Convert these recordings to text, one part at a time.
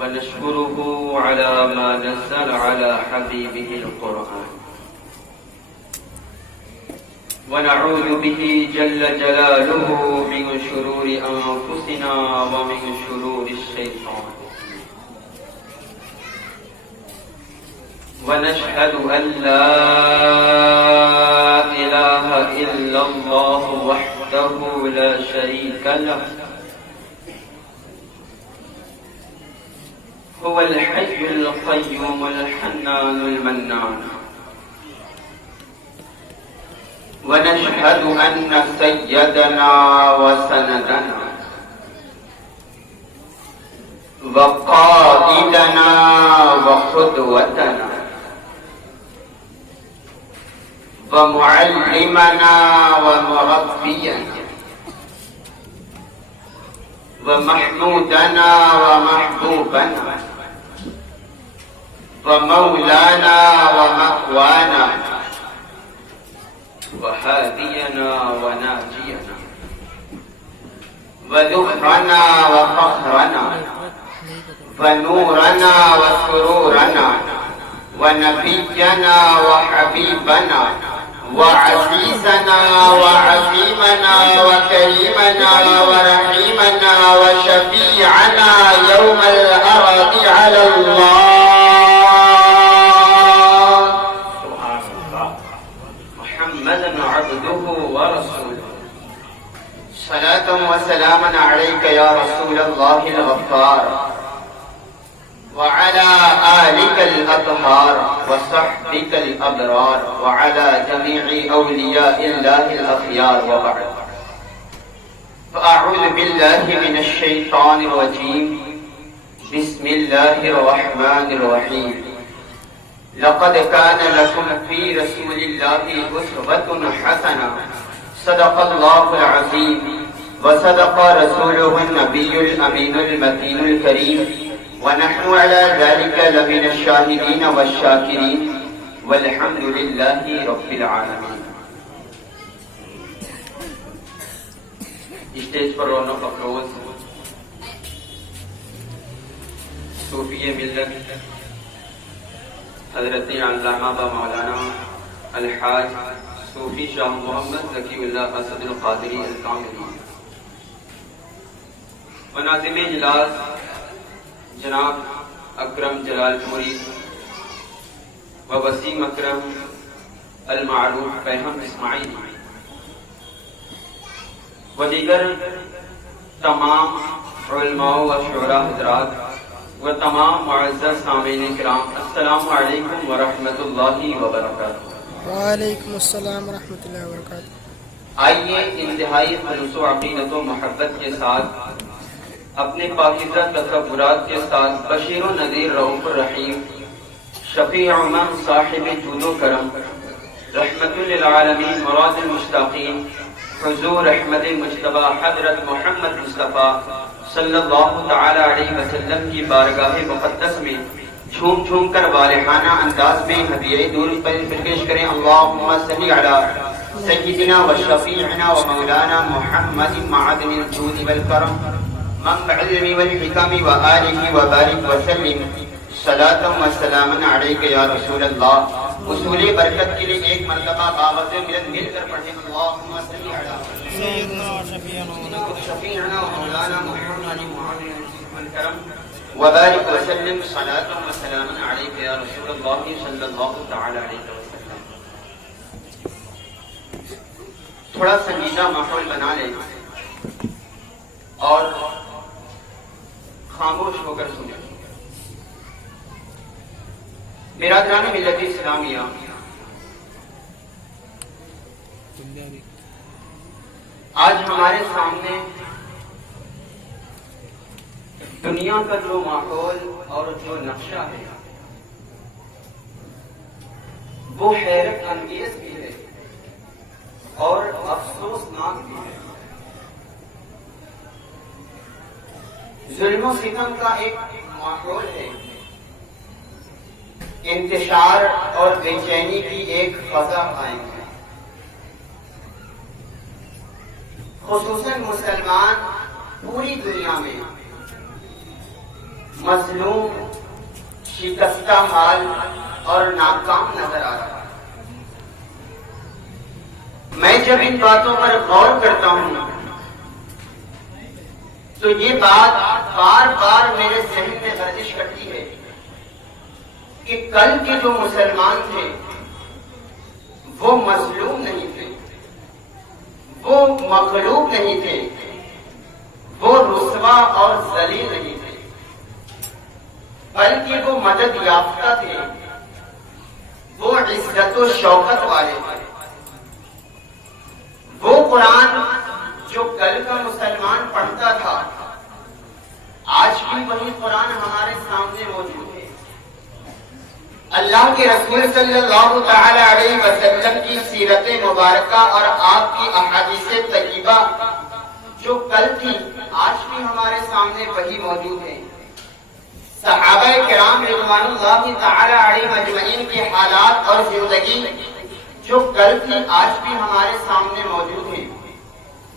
ونشكره على ما نزل على حبيبه القرآن، ونعوذ به جل جلاله من شرور أنفسنا ومن شرور الشيطان، ونشهد أن لا إله إلا الله وحده لا شريك له، هو الحي القيوم الحنان المنان، ونشهد أن سيدنا وسندنا وقائدنا وقدوتنا ومعلمنا ومربينا ومحمودنا ومحبوبنا ومولانا ومأوانا وهادينا وناجينا وذخرنا وفخرنا ونورنا وسرورنا ونبينا وحبيبنا وعزيزنا وعظيمنا وكريمنا ورحيمنا وشفيعنا يوم العرض على الله محمدا عبده ورسوله، صلاة وسلاما عليك يا رسول الله الغفار، وعلى آلك الأطهار وصحبك الأبرار، وعلى جميع أولياء الله الأخيار، وبعد، فأعوذ بالله من الشيطان الرجيم، بسم الله الرحمن الرحيم، لقد كان لكم في رسول الله أسوة حسنة، صدق الله العظيم وصدق رسوله النبي الأمين المتين الكريم، ونحن على ذلك لمن الشاهدين والشاكرين، والحمد لله رب العالمين۔ اسٹیج پر رونق افروز صوفی ملت حضرت علامہ و مولانا الحاج صوفی شاہ محمد ذکی اللہ اسد القادری الکاملی، مناظم اجلاس جناب اکرم جلال پوری و وسیم اکرم المعروف پیہم اسماعیل و دیگر تمام علماء و شعراء حضرات و تمام معزز سامعین کرام، السلام علیکم ورحمۃ اللہ وبرکاتہ۔ وعلیکم السلام ورحمۃ اللہ وبرکاتہ۔ آئیے انتہائی خلوص و عقیدت و محبت کے ساتھ اپنے پاکیزہ تصورات کے ساتھ بشیر و نذیر رؤوف الرحیم شفیع امم صاحب جود و کرم رحمت للعالمین مراد المشتاقین حضور احمد مجتبی حضرت محمد مصطفیٰ صلی اللہ تعالی علیہ وسلم کی بارگاہ مقدس میں جھوم جھوم کر والہانہ انداز میں ہدیہ درود پیش کریں۔ اللہم صلی علی سیدنا و شفیعنا و مولانا محمد معدن الجود والکرم منبع العلم والحکم وآلہ وبارک وسلم، صلاۃ و سلاما علیک یا رسول اللہ۔ حصول برکت کے لیے ایک مرتبہ باوضع ملت مل کر پڑھیں، اللہم صلی علی سیدنا و شفیعنا و مولانا محمد معدن الجود والکرم وبارک وسلم، صلاۃ و سلاما علیک یا رسول اللہ صلی اللہ تعالی علیہ وسلم۔ تھوڑا سنجیدہ ماحول بنا لیں اور خاموش ہو کر سنیں۔ برادران ملت اسلامیہ، آج ہمارے سامنے دنیا کا جو ماحول اور جو نقشہ ہے وہ حیرت انگیز بھی ہے اور افسوسناک بھی ہے۔ ظلم و ستم کا ایک ماحول ہے، انتشار اور بے چینی کی ایک فضا قائم ہے۔ خصوصاً مسلمان پوری دنیا میں مظلوم، شکستہ حال اور ناکام نظر آ رہا ہے۔ میں جب ان باتوں پر غور کرتا ہوں تو یہ بات بار بار میرے ذہن میں گردش کرتی ہے کہ کل کے جو مسلمان تھے وہ مظلوم نہیں تھے، وہ مغلوب نہیں تھے، وہ رسوا اور ذلیل نہیں تھے، بلکہ وہ مدد یافتہ تھے، وہ عزت و شوکت والے تھے۔ وہ قرآن جو کل کا مسلمان پڑھتا تھا، آج بھی وہی قرآن ہمارے سامنے موجود ہے۔ اللہ کے رسول صلی اللہ تعالی علیہ وسلم کی سیرت مبارکہ اور آپ کی احادیث طیبہ جو کل تھی آج بھی ہمارے سامنے وہی موجود ہے۔ صحابہ کرام رضوان اللہ تعالی علیہم اجمعین کے حالات اور زندگی جو کل تھی آج بھی ہمارے سامنے موجود ہے۔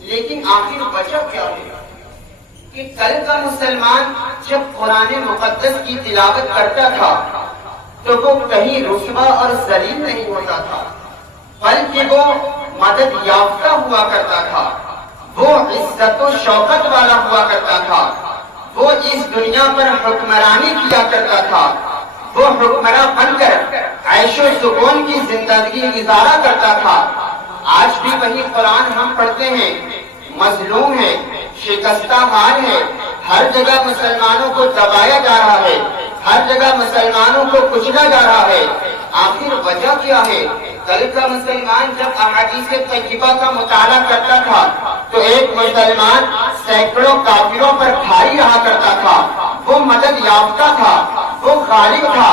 لیکن آخر وجہ کیا ہے کہ کل کا مسلمان جب قرآن مقدس کی تلاوت کرتا تھا تو وہ کہیں رسوا اور ذلیل نہیں ہوتا تھا، بلکہ وہ مدد یافتہ ہوا کرتا تھا، وہ عزت و شوکت والا ہوا کرتا تھا، وہ اس دنیا پر حکمرانی کیا کرتا تھا، وہ حکمراں بن کر عیش و سکون کی زندگی گزارا کرتا تھا۔ آج بھی وہی قرآن ہم پڑھتے ہیں، مظلوم ہے، شکستہ حال ہے، ہر جگہ مسلمانوں کو دبایا جا رہا ہے، ہر جگہ مسلمانوں کو کچلا جا رہا ہے۔ آخر وجہ کیا ہے؟ کل کا مسلمان جب احادیث طیبہ کا مطالعہ کرتا تھا تو ایک مسلمان سینکڑوں کافروں پر بھاری رہا کرتا تھا، وہ مدد یافتہ تھا، وہ غالب تھا۔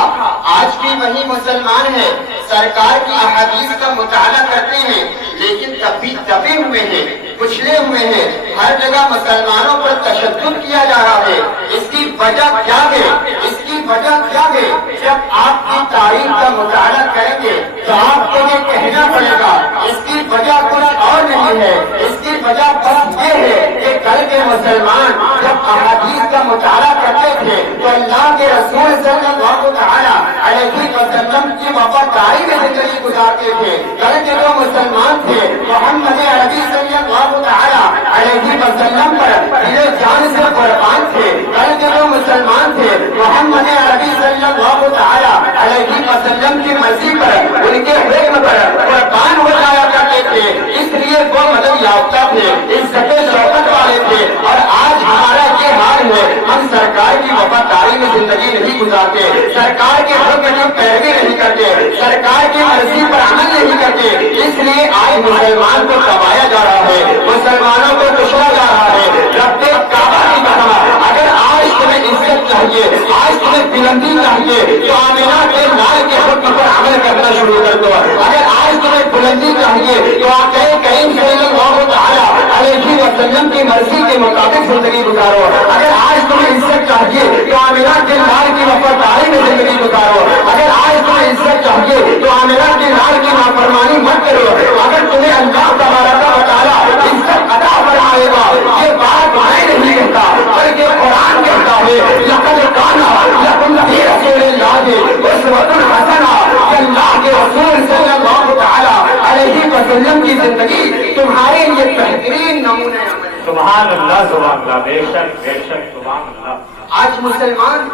آج بھی وہی مسلمان ہے، سرکار کی احادیث کا مطالعہ کرتے ہیں لیکن تب بھی دبے ہوئے ہیں، کچلے ہوئے ہیں، ہر جگہ مسلمانوں پر تشدد کیا جا رہا ہے۔ اس کی وجہ کیا ہے؟ اس کی وجہ کیا ہے؟ جب آپ کی تاریخ کا مطالعہ کریں گے تو آپ کو یہ کہنا پڑے گا اس کی وجہ کچھ اور نہیں ہے، اس کی وجہ بس یہ ہے کہ کل کے مسلمان جب احادیث کا مطالعہ کرتے تھے تو اللہ کے رسول صلی اللہ تعالی علیہ وسلم کی وفاداری میں زندگی گزارتے تھے۔ کل کے جو مسلمان تھے محمد عربی صلی اللہ تعالی علیہ وسلم پر دل جان سے قربان تھے۔ کل کے جو مسلمان تھے محمد عربی صلی اللہ تعالی علیہ وسلم کی مرضی پر، ان کے حکم پر قربان ہو جایا کرتے تھے، اس لیے وہ مدد یافتہ تھے، عزت شوکت والے تھے۔ اور آج ہمارا یہ حال ہے، ہم سرکار کی وفاداری میں زندگی نہیں گزارتے، سرکار کے حکم کی پیروی نہیں کرتے، سرکار کی مرضی پر عمل نہیں کرتے، اس لیے آج مسلمان کو دبایا جا رہا ہے، مسلمانوں کو کچلا جا رہا ہے۔ رب کعبہ نے کہا اگر آج تمہیں عزت چاہیے، آج تمہیں بلندی چاہیے تو آمنہ کے لال کے حکم پر عمل کرنا شروع کر دو۔ اگر آج تمہیں بلندی چاہیے تو آقا کریم صلی اللہ تعالی علیہ وسلم کی مرضی کے مطابق زندگی گزارو۔ اگر آج تمہیں عزت چاہیے تو آمنہ کے لال کی وفاداری میں زندگی گزارو۔ اگر آج تمہیں عزت چاہیے تو آمنہ کے لال کی نافرمانی مت کرو۔ اگر تمہیں اللہ تبارک و تعالی عزت عطا فرمائے گا، یہ بات میں نہیں کہتا بلکہ قرآن کہتا ہے، لقد کان لکم فی رسول اللہ اسوۃ حسنہ، کہ اللہ کے رسول صلی اللہ تعالی علیہ وسلم کی زندگی تمہارے لیے بہترین نمونہ عمل ہے۔ سبحان اللہ، سبحان اللہ، بے شک بے شک، سبحان اللہ۔ آج مسلمان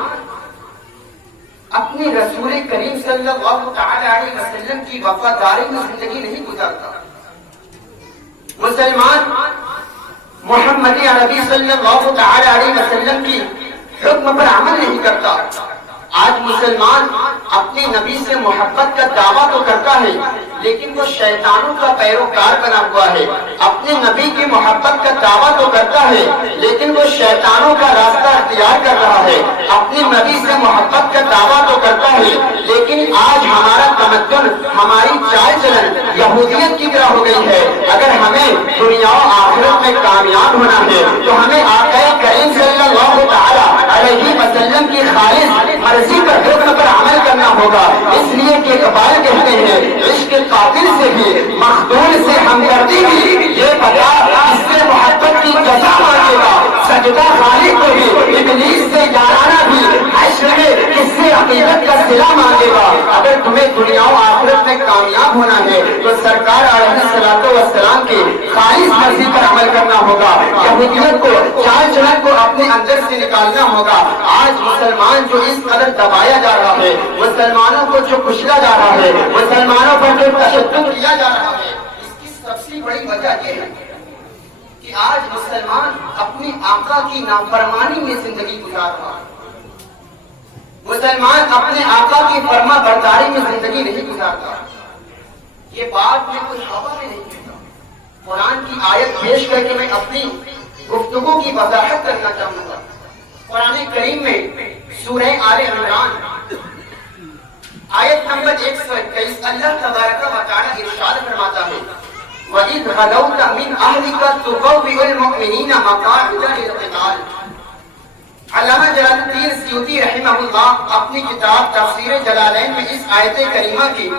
اپنے رسول کریم صلی اللہ تعالی علیہ وسلم کی وفاداری میں زندگی نہیں گزارتا، مسلمان محمد عربی صلی اللہ تعالی علیہ وسلم کی حکم پر عمل نہیں کرتا۔ آج مسلمان اپنے نبی سے محبت کا دعویٰ تو کرتا ہے لیکن وہ شیطانوں کا پیروکار بنا ہوا ہے۔ اپنے نبی کی محبت کا دعویٰ تو کرتا ہے لیکن وہ شیطانوں کا راستہ اختیار کر رہا ہے۔ اپنے نبی سے محبت کا دعویٰ تو کرتا ہے لیکن آج ہمارا تمدن، ہماری چال چلن یہودیت کی طرح ہو گئی ہے۔ اگر ہمیں دنیا و آخرت میں کامیاب ہونا ہے تو ہمیں آقا کریم صلی اللہ تعالی علیہ وسلم کی خالص مرضی پر حکم پر عمل کرنا ہوگا۔ اس لیے کہ اقبال کہتے ہیں عشق قاتل سے بھی مخدول سے ہمدردی بھی، یہ بتا اس سے محبت کی جزا مانگے گا، سجدہ خالق کو بھی ابلیس سے یارانہ بھی صلہ مانگے گا. اگر تمہیں دنیا و آخرت میں کامیاب ہونا ہے تو سرکار علیہ الصلوۃ والسلام کی خالص مرضی پر عمل کرنا ہوگا. یہودیت کو چال چلن کو اپنے اندر سے نکالنا ہوگا. آج مسلمان جو اس قدر دبایا جا رہا ہے، مسلمانوں کو جو کچلا جا رہا ہے، مسلمانوں پر جو تشدد کیا جا رہا ہے، اس کی سب سے بڑی وجہ یہ ہے کہ آج مسلمان اپنے آقا کی نافرمانی میں زندگی گزار رہا ہے. مسلمان اپنے آقا کی فرما برداری میں زندگی نہیں گزارتا. یہ بات میں کوئی ہوا میں نہیں کہتا. قرآن کی آیت پیش کر کے میں اپنی گفتگو کی وضاحت کرنا چاہوں گا. قرآن کریم میں سورہ آل عمران آیت نمبر 121 اللہ تبارک و تعالی ارشاد فرماتا ہے وَإِذْ غَدَوْتَ مِنْ أَهْلِكَ تُبَوِّئُ الْمُؤْمِنِينَ مَقَاعِدَ لِلْقِتَالِ. علامہ جلال الدین سیوطی رحمہ اللہ اپنی کتاب تفسیر جلالین میں اس آیت کریمہ کی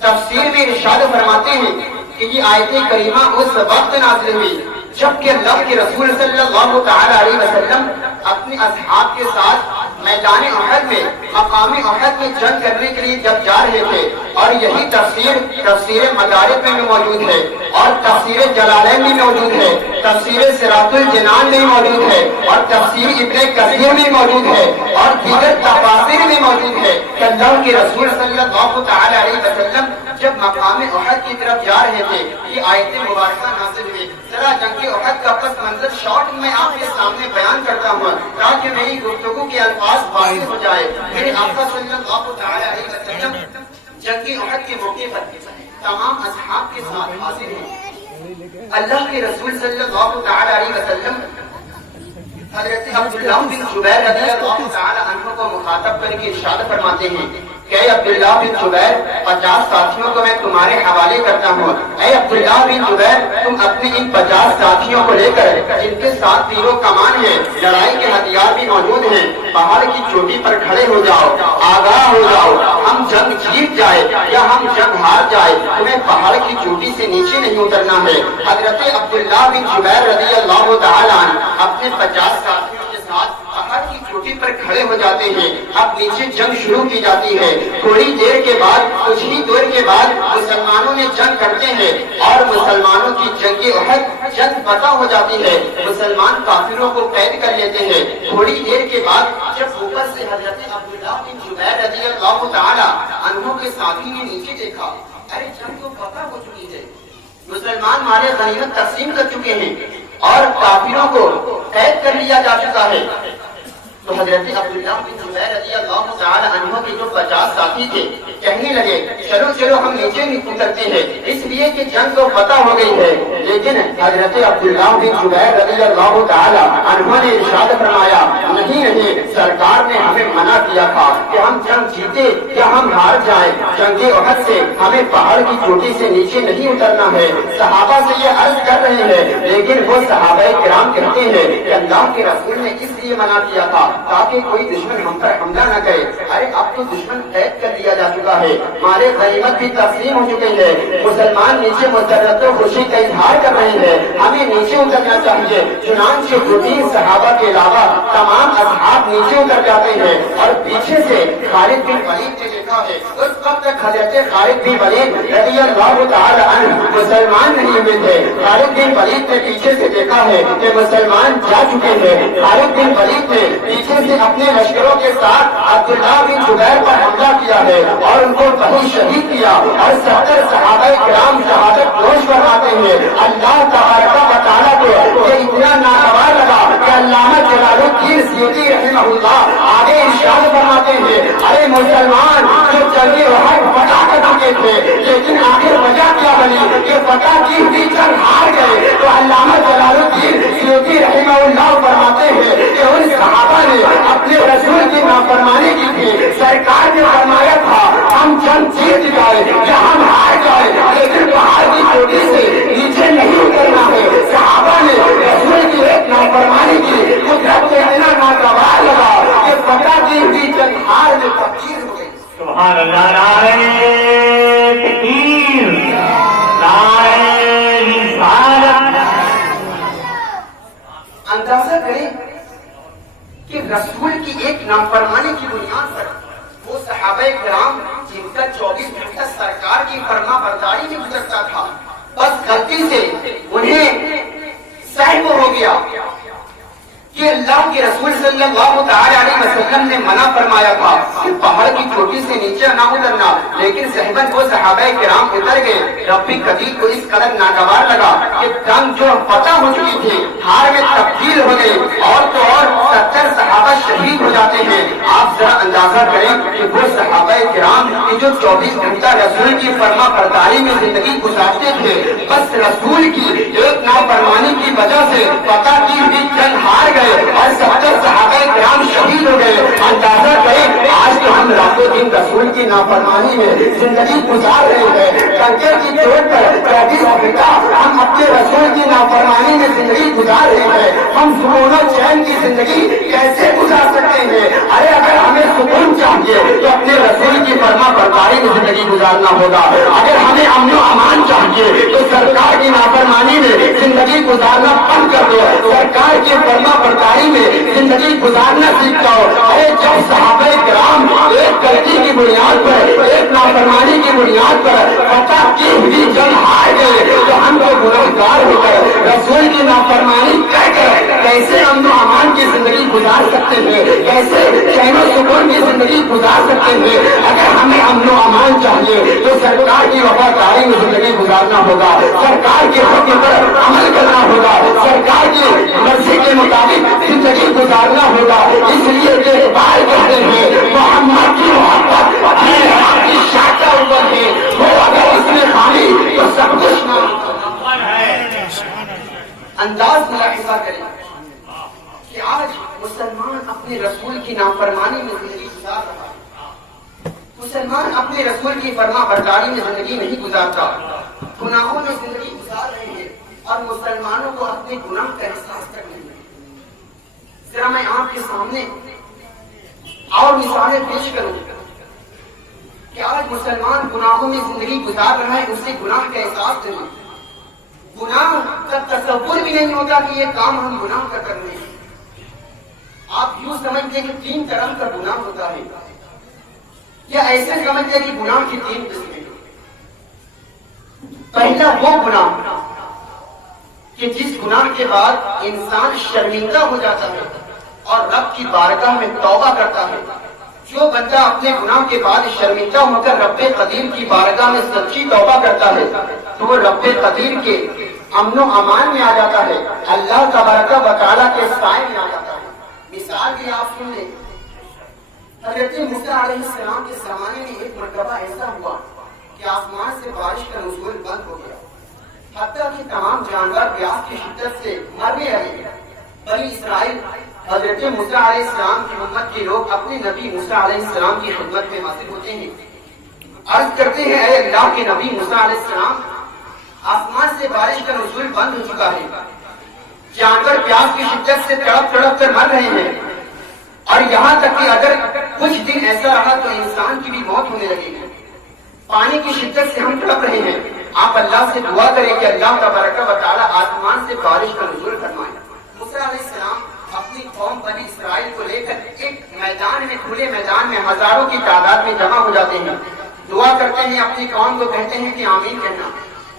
تفسیر میں ارشاد فرماتے ہیں کہ یہ آیت کریمہ اس وقت نازل ہوئی جبکہ اللہ کے رسول صلی اللہ تعالی علیہ وسلم اپنے اصحاب کے ساتھ میدان احد میں مقام احد میں جنگ کرنے کے لیے جب جا رہے تھے. اور یہی تفسیر مدارک میں موجود ہے اور تفسیر جلالین میں موجود ہے, تفسیر صراط الجنان میں موجود ہے اور تفسیر ابن کثیر میں موجود ہے اور دیگر تفاسیر میں موجود ہے کہ اللہ کے رسول صلی اللہ تعالی علیہ وسلم جب مقام احد کی طرف جا رہے تھے یہ آیت مبارکہ نازل ہوئی. ذرا جنگ احد کا پس منظر شارٹ میں آپ کے سامنے بیان کرتا ہوں تاکہ میری گفتگو کے الفاظ واضح ہو جائے. میرے آقا صلی اللہ تعالی علیہ وسلم جنگ احد کے موقع پر تمام اصحاب کے ساتھ حاضر ہیں. اللہ کے رسول صلی اللہ تعالی علیہ وسلم حضرت عبداللہ بن زبیر رضی اللہ تعالی عنہ کو مخاطب کر کے ارشاد فرماتے ہیں کہ اے عبداللہ بن زبیر 50 ساتھیوں کو میں تمہارے حوالے کرتا ہوں. اے عبداللہ بن زبیر تم اپنے ان 50 ساتھیوں کو لے کر جن کے ساتھ تیر و کمان ہیں, لڑائی کے ہتھیار بھی موجود ہیں, پہاڑ کی چوٹی پر کھڑے ہو جاؤ, آگاہ ہو جاؤ. ہم جنگ جیت جائے یا ہم جنگ ہار جائے تمہیں پہاڑ کی چوٹی سے نیچے نہیں اترنا ہے. حضرت عبداللہ بن زبیر رضی اللہ تعالی عنہ اپنے 50 ساتھیوں کے ساتھ پہاڑ کی چوٹی پر کھڑے ہو جاتے ہیں. اب نیچے جنگ شروع کی جاتی ہے. تھوڑی دیر کے بعد, کچھ ہی دور کے بعد مسلمانوں نے جنگ کرتے ہیں اور مسلمانوں کی جنگ احد جنگ فتح ہو جاتی ہے. مسلمان کافروں کو قید کر لیتے ہیں. تھوڑی دیر کے بعد جب اوپر سے حضرت عبداللہ بن زبیر رضی اللہ تعالی عنہ کے ساتھی نے نیچے دیکھا, ارے جنگ تو فتح ہو چکی ہے, مسلمان مارے غنیمت تقسیم کر چکے ہیں اور کافروں کو قید کر لیا جا چکا ہے. تو حضرت عبداللہ بن زبیر رضی اللہ تعالی عنہ کے جو 50 ساتھی تھے کہنے لگے چلو چلو ہم نیچے اترتے ہیں اس لیے کہ جنگ تو فتح ہو گئی ہے. لیکن حضرت عبداللہ بن زبیر رضی اللہ تعالی عنہ نے ارشاد فرمایا نہیں, سرکار نے ہمیں منع کیا تھا کہ ہم جنگ جیتے یا ہم ہار جائیں, جنگ احد سے ہمیں پہاڑ کی چوٹی سے نیچے نہیں اترنا ہے. صحابہ سے یہ عرض کر رہے ہیں لیکن وہ صحابہ کرام کہتے ہیں کہ اللہ کے رسول نے اس لیے منع کیا تھا تاکہ کوئی دشمن ہم پر حملہ نہ کرے. ارے اب تو دشمن قید کر دیا جا چکا ہے, مالے غنیمت بھی تقسیم ہو چکے ہیں, مسلمان نیچے مسرت و خوشی کا اظہار کر رہے ہیں, ہمیں نیچے اترنا چاہیے. چنانچہ 2-3 صحابہ کے علاوہ تمام اصحاب نیچے اتر جاتے ہیں اور پیچھے سے خالد بن ولید نے دیکھا ہے. اس وقت تک حضرت خالد بن ولید رضی اللہ تعالی عنہ مسلمان نہیں ہوئے تھے. خالد بن ولید نے پیچھے سے دیکھا ہے کہ مسلمان جا چکے ہیں. خالد بن ولید نے پیچھے سے اپنے لشکروں کے ساتھ عبداللہ بن زبیر پر حملہ کیا ہے اور ان کو بہت شہید کیا اور 70 صحابہ کرام شہادت نوش فرماتے ہیں. اللہ تبارک و تعالیٰ کو یہ اتنا ناگوار لگا کہ علامہ جلال الدین سیوطی رحمہ اللہ آگے ارشاد فرماتے ہیں ارے مسلمان جو جنگ احد فتح کر چکے تھے لیکن آخر وجہ کیا بنی کہ فتح کی ہوئی جنگ ہار گئے. تو علامہ جلال الدین سیوطی رحمہ اللہ فرماتے ہیں کہ ان صحابہ نے اپنے رسول کی نافرمانی کی تھی. سرکار نے فرمایا تھا ہم جنگ جیت جائے یا ہم ہار جائے لیکن پہاڑ کی چوٹی سے نیچے نہیں اترنا ہے. صحابہ نے رسول کی ایک نافرمانی کی, قدرت کو اتنا ناگوار لگا کہ فتح کی ہوئی جنگ ہار میں تبدیل ہو گئی. سبحان اللہ, نعرہ تکبیر, نعرہ رسالت. اندازہ کریں کہ رسول کی ایک نافرمانی کی بنیاد پر وہ صحابہ صحابہ کرام جن کا 24 گھنٹہ سرکار کی فرما برداری میں گزرتا تھا، بس غلطی سے انہیں سہو ہو گیا کہ اللہ کے رسول صلی اللہ تعالی علیہ وسلم نے منع فرمایا تھا کہ پہاڑ کی چوٹی سے نیچے نہ اترنا، لیکن صحبت وہ صحابہ کرام اتر گئے۔ رب قدیر کو اس قدر ناگوار لگا کہ جنگ جو فتح ہو چکی تھی ہار میں تبدیل ہو گئی، اور تو اور 70 صحابہ شہید ہو جاتے ہیں۔ آپ ذرا اندازہ کریں کہ وہ صحابہ کرام جو 24 گھنٹہ رسول کی فرما برداری میں زندگی گزارتے تھے، بس رسول کی ایک نافرمانی کی وجہ سے فتح کی بھی جنگ ہار گئے اور 70 صحابہ کرام شہید ہو گئے۔ اندازہ کریں آج تو ہم راتوں دن رسول کی نافرمانی میں زندگی گزار رہے ہیں، کنکر کی چوٹ پر 24 گھنٹہ ہم اپنے رسول کی نافرمانی میں زندگی گزار رہے ہیں۔ ہم سکون و چین کی زندگی کیسے گزار سکتے ہیں؟ ارے اگر ہمیں سکون چاہیے تو اپنے رسول کی فرما برداری میں زندگی گزارنا ہوگا، اگر ہمیں امن و امان چاہیے تو سرکار کی نافرمانی میں زندگی گزارنا بند کر دو، سرکار کی فرما برداری میں زندگی گزارنا سیکھ جاؤ۔ ارے جب صحابہ کرام ایک غلطی کی بنیاد پر، ایک نافرمانی کی بنیاد پر فتح کی ہوئی جنگ ہار گئے تو ہم کو گنہگار ہو کر رسول کی نافرمانی کہہ کر کیسے امن و امان کی زندگی گزار سکتے ہیں؟ کیسے چین و سکون کی زندگی گزار سکتے ہیں؟ اگر ہمیں امن و امان چاہیے تو سرکار کی وفاداری میں زندگی گزارنا ہوگا، سرکار کے حکم پر عمل کرنا ہوگا، سرکار کی مرضی کے مطابق زندگی گزارنا ہوگا۔ اس لیے کہ اقبال کہتے ہیں محمد کی محبت آپ کی شاخ کا اوپر ہے، وہ اگر اس میں خالی تو سب کچھ نہ۔ انداز ملاحظہ کریں کہ آج مسلمان اپنے رسول کی نافرمانی میں زندگی گزار رہا ہے، مسلمان اپنے رسول کی فرما برداری میں زندگی نہیں گزارتا، گناہوں میں زندگی گزار رہے ہیں اور مسلمانوں کو اپنے گناہ کا احساس تک نہیں ہے۔ ذرا میں آپ کے سامنے اور مثالیں پیش کروں کہ آج مسلمان گناہوں میں زندگی گزار رہا ہے، اسے گناہ کا احساس نہیں، گناہ کا تصور بھی نہیں ہوتا کہ یہ کام ہم گناہ کا کر رہے ہیں۔ آپ یوں سمجھتے کہ 3 طرح کا گناہ ہوتا ہے، یا ایسے سمجھتے کہ گناہ کی 3 قسمیں۔ پہلا وہ گناہ کہ جس گناہ کے بعد انسان شرمندہ ہو جاتا ہے اور رب کی بارگاہ میں توبہ کرتا ہے۔ جو بندہ اپنے گناہ کے بعد شرمندہ ہو کر رب قدیر کی بارگاہ میں سچی توبہ کرتا ہے تو وہ رب قدیر کے امن و امان میں آ جاتا ہے، اللہ تبارک و تعالی کے سائے میں آ جاتا ہے۔ مثال بھی آپ سن لیں، حضرت موسیٰ علیہ السلام کے زمانے میں ایک مرتبہ ایسا ہوا کہ آسمان سے بارش کا نزول بند ہو گیا، حتیٰ کہ تمام جانور پیاس کی شدت سے مرنے لگے۔ بنی اسرائیل حضرت موسیٰ علیہ السلام کی امت کے لوگ اپنے نبی موسیٰ علیہ السلام کی خدمت میں حاضر ہوتے ہیں، عرض کرتے ہیں اے اللہ کے نبی موسیٰ علیہ السلام، آسمان سے بارش کا نزول بند ہو چکا ہے، جانور پیاس کی شدت سے تڑپ تڑپ کر مر رہے ہیں، اور یہاں تک کہ اگر کچھ دن ایسا رہا تو انسان کی بھی موت ہونے لگے گی، پانی کی شدت سے ہم تڑپ رہے ہیں، آپ اللہ سے دعا کریں کہ اللہ تبارک و تعالی آسمان سے بارش کا نزول فرمائے۔ موسیٰ علیہ السلام اپنی قوم بنی اسرائیل کو لے کر ایک میدان میں، کھلے میدان میں ہزاروں کی تعداد میں جمع ہو جاتے ہیں، دعا کرتے ہیں، اپنی قوم کو کہتے ہیں کہ آمین کہنا۔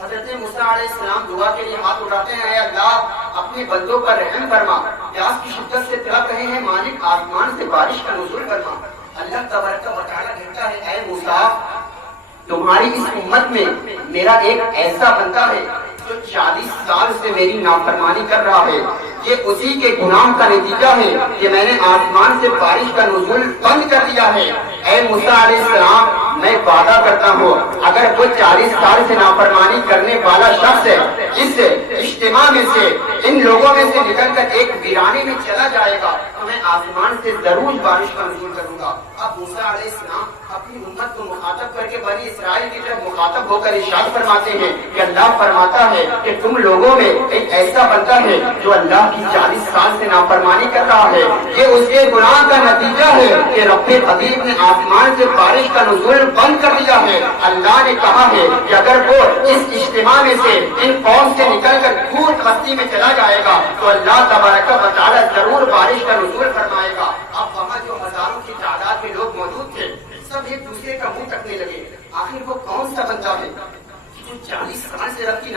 حضرت موسیٰ علیہ السلام دعا کے لیے ہاتھ اٹھاتے ہیں، اے اللہ اپنے بندوں پر رحم فرما، پیاس کی شدت سے تڑپ رہے ہیں، مالک آسمان سے بارش کا نزول فرما۔ اللہ تبارک و تعالی کہتا ہے اے موسیٰ تمہاری اس امت میں میرا ایک ایسا بندہ ہے جو 40 سال سے میری نافرمانی کر رہا ہے، یہ اسی کے گناہ کا نتیجہ ہے کہ میں نے آسمان سے بارش کا نزول بند کر دیا ہے۔ اے موسیٰ علیہ السلام میں وعدہ کرتا ہوں اگر وہ 40 سال سے نافرمانی کرنے والا شخص ہے اس اجتماع میں سے، ان لوگوں میں سے نکل کر ایک ویرانے میں چلا جائے گا تو میں آسمان سے ضرور بارش کا نزول کروں گا۔ اب موسیٰ علیہ السلام اپنی امت کو مخاطب کر کے بنی اسرائیل کی طرف مخاطب ہو کر ارشاد فرماتے ہیں کہ اللہ فرماتا ہے کہ تم لوگوں میں ایک ایسا بندہ ہے جو اللہ کی 40 سال سے نافرمانی کر رہا ہے، یہ اس کے گناہ کا نتیجہ ہے کہ رب قدیر نے آسمان سے بارش کا نزول بند کر دیا ہے۔ اللہ نے کہا ہے کہ اگر وہ اس اجتماع میں سے ان قوم سے نکل کر دور بستی میں چلا جائے گا تو اللہ تبارک و تعالی ضرور بارش کا نزول فرمائے گا۔ اب وہاں جو ہزاروں کی تعداد میں لوگ موجود تھے سب ایک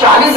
40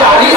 40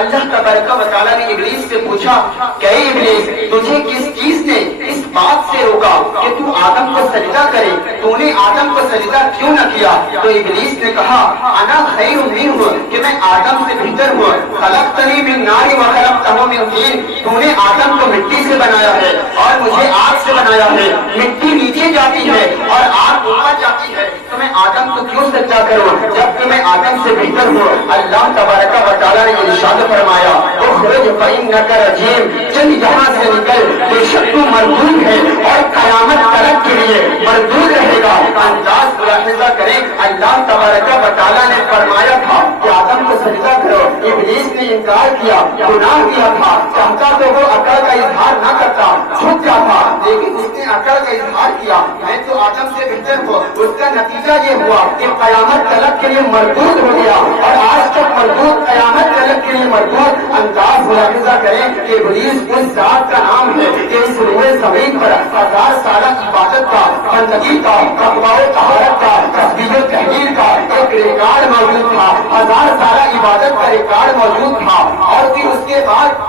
اللہ تبارک و تعالیٰ نے ابلیس سے پوچھا کہ اے ابلیس تجھے کس چیز نے اس بات سے روکا کہ تو آدم کو سجدہ کرے؟ تو نے آدم کو سجدہ کیوں نہ کیا؟ تو ابلیس نے کہا انا خیر منہ کہ میں آدم سے بہتر ہوں، خلقتنی من نار و خلقتہ من طین، تو نے آدم کو مٹی سے بنایا ہے اور مجھے آگ سے بنایا ہے، مٹی نیچے جاتی ہے اور آگ اوپر جاتی ہے، تو میں آدم کو کیوں سجدہ کروں جب کہ میں آدم سے بہتر ہوں؟ اللہ تبارک و تعالیٰ نے ارشاد فرمایا اخرج فإنک رجیم، چل یہاں سے نکل، بے شک تو مردود ہے اور قیامت تلک کے لیے مردود رہے گا۔ انداز ملاحظہ کریں، اللہ تبارک و تعالیٰ نے فرمایا تھا کہ آدم کو سجدہ کرو، ابلیس نے انکار کیا، گناہ کیا تھا، چاہتا تو وہ عقل کا اظہار نہ کرتا، جھک جاتا، لیکن اس نے عقل کا اظہار کیا، میں تو آدم سے بہتر ہوں۔ اس کا نتیجہ یہ ہوا کہ قیامت تلک کے لیے مردود ہو گیا اور آج تک مردود، قیامت تلک کے لیے مردود۔ انداز ملاحظہ کریں کہ ابلیس اس ذات کا نام ہے کہ اس روئے زمین پر 1000 سالہ عبادت کا، بندگی کا، تقویٰ و طہارت کا، تسبیح و تحلیل کا ایک ریکارڈ موجود تھا، 1000 سالہ عبادت کا ریکارڈ موجود تھا، اور پھر اس کے بعد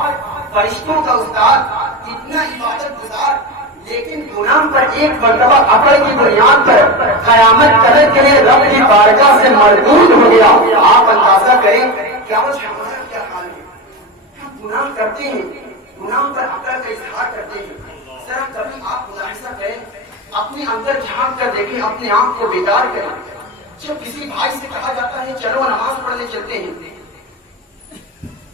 فرشتوں کا استاد، اتنا عبادت گزار، لیکن گناہ پر ایک مرتبہ عقل کی بنیاد پر قیامت تلک کے لیے رب کی بارگاہ سے مردود ہو گیا۔ آپ اندازہ کریں کیا ہمارا کیا حال ہے؟ ہم گناہ کرتے ہیں، گناہ پر عقل کا اظہار کرتے ہیں۔ ذرا کبھی آپ ملاحظہ کریں، اپنے اندر جھانک کر دیکھیں، اپنے آپ کو بیدار کریں۔ جب کسی بھائی سے کہا جاتا ہے چلو نماز پڑھنے چلتے ہیں،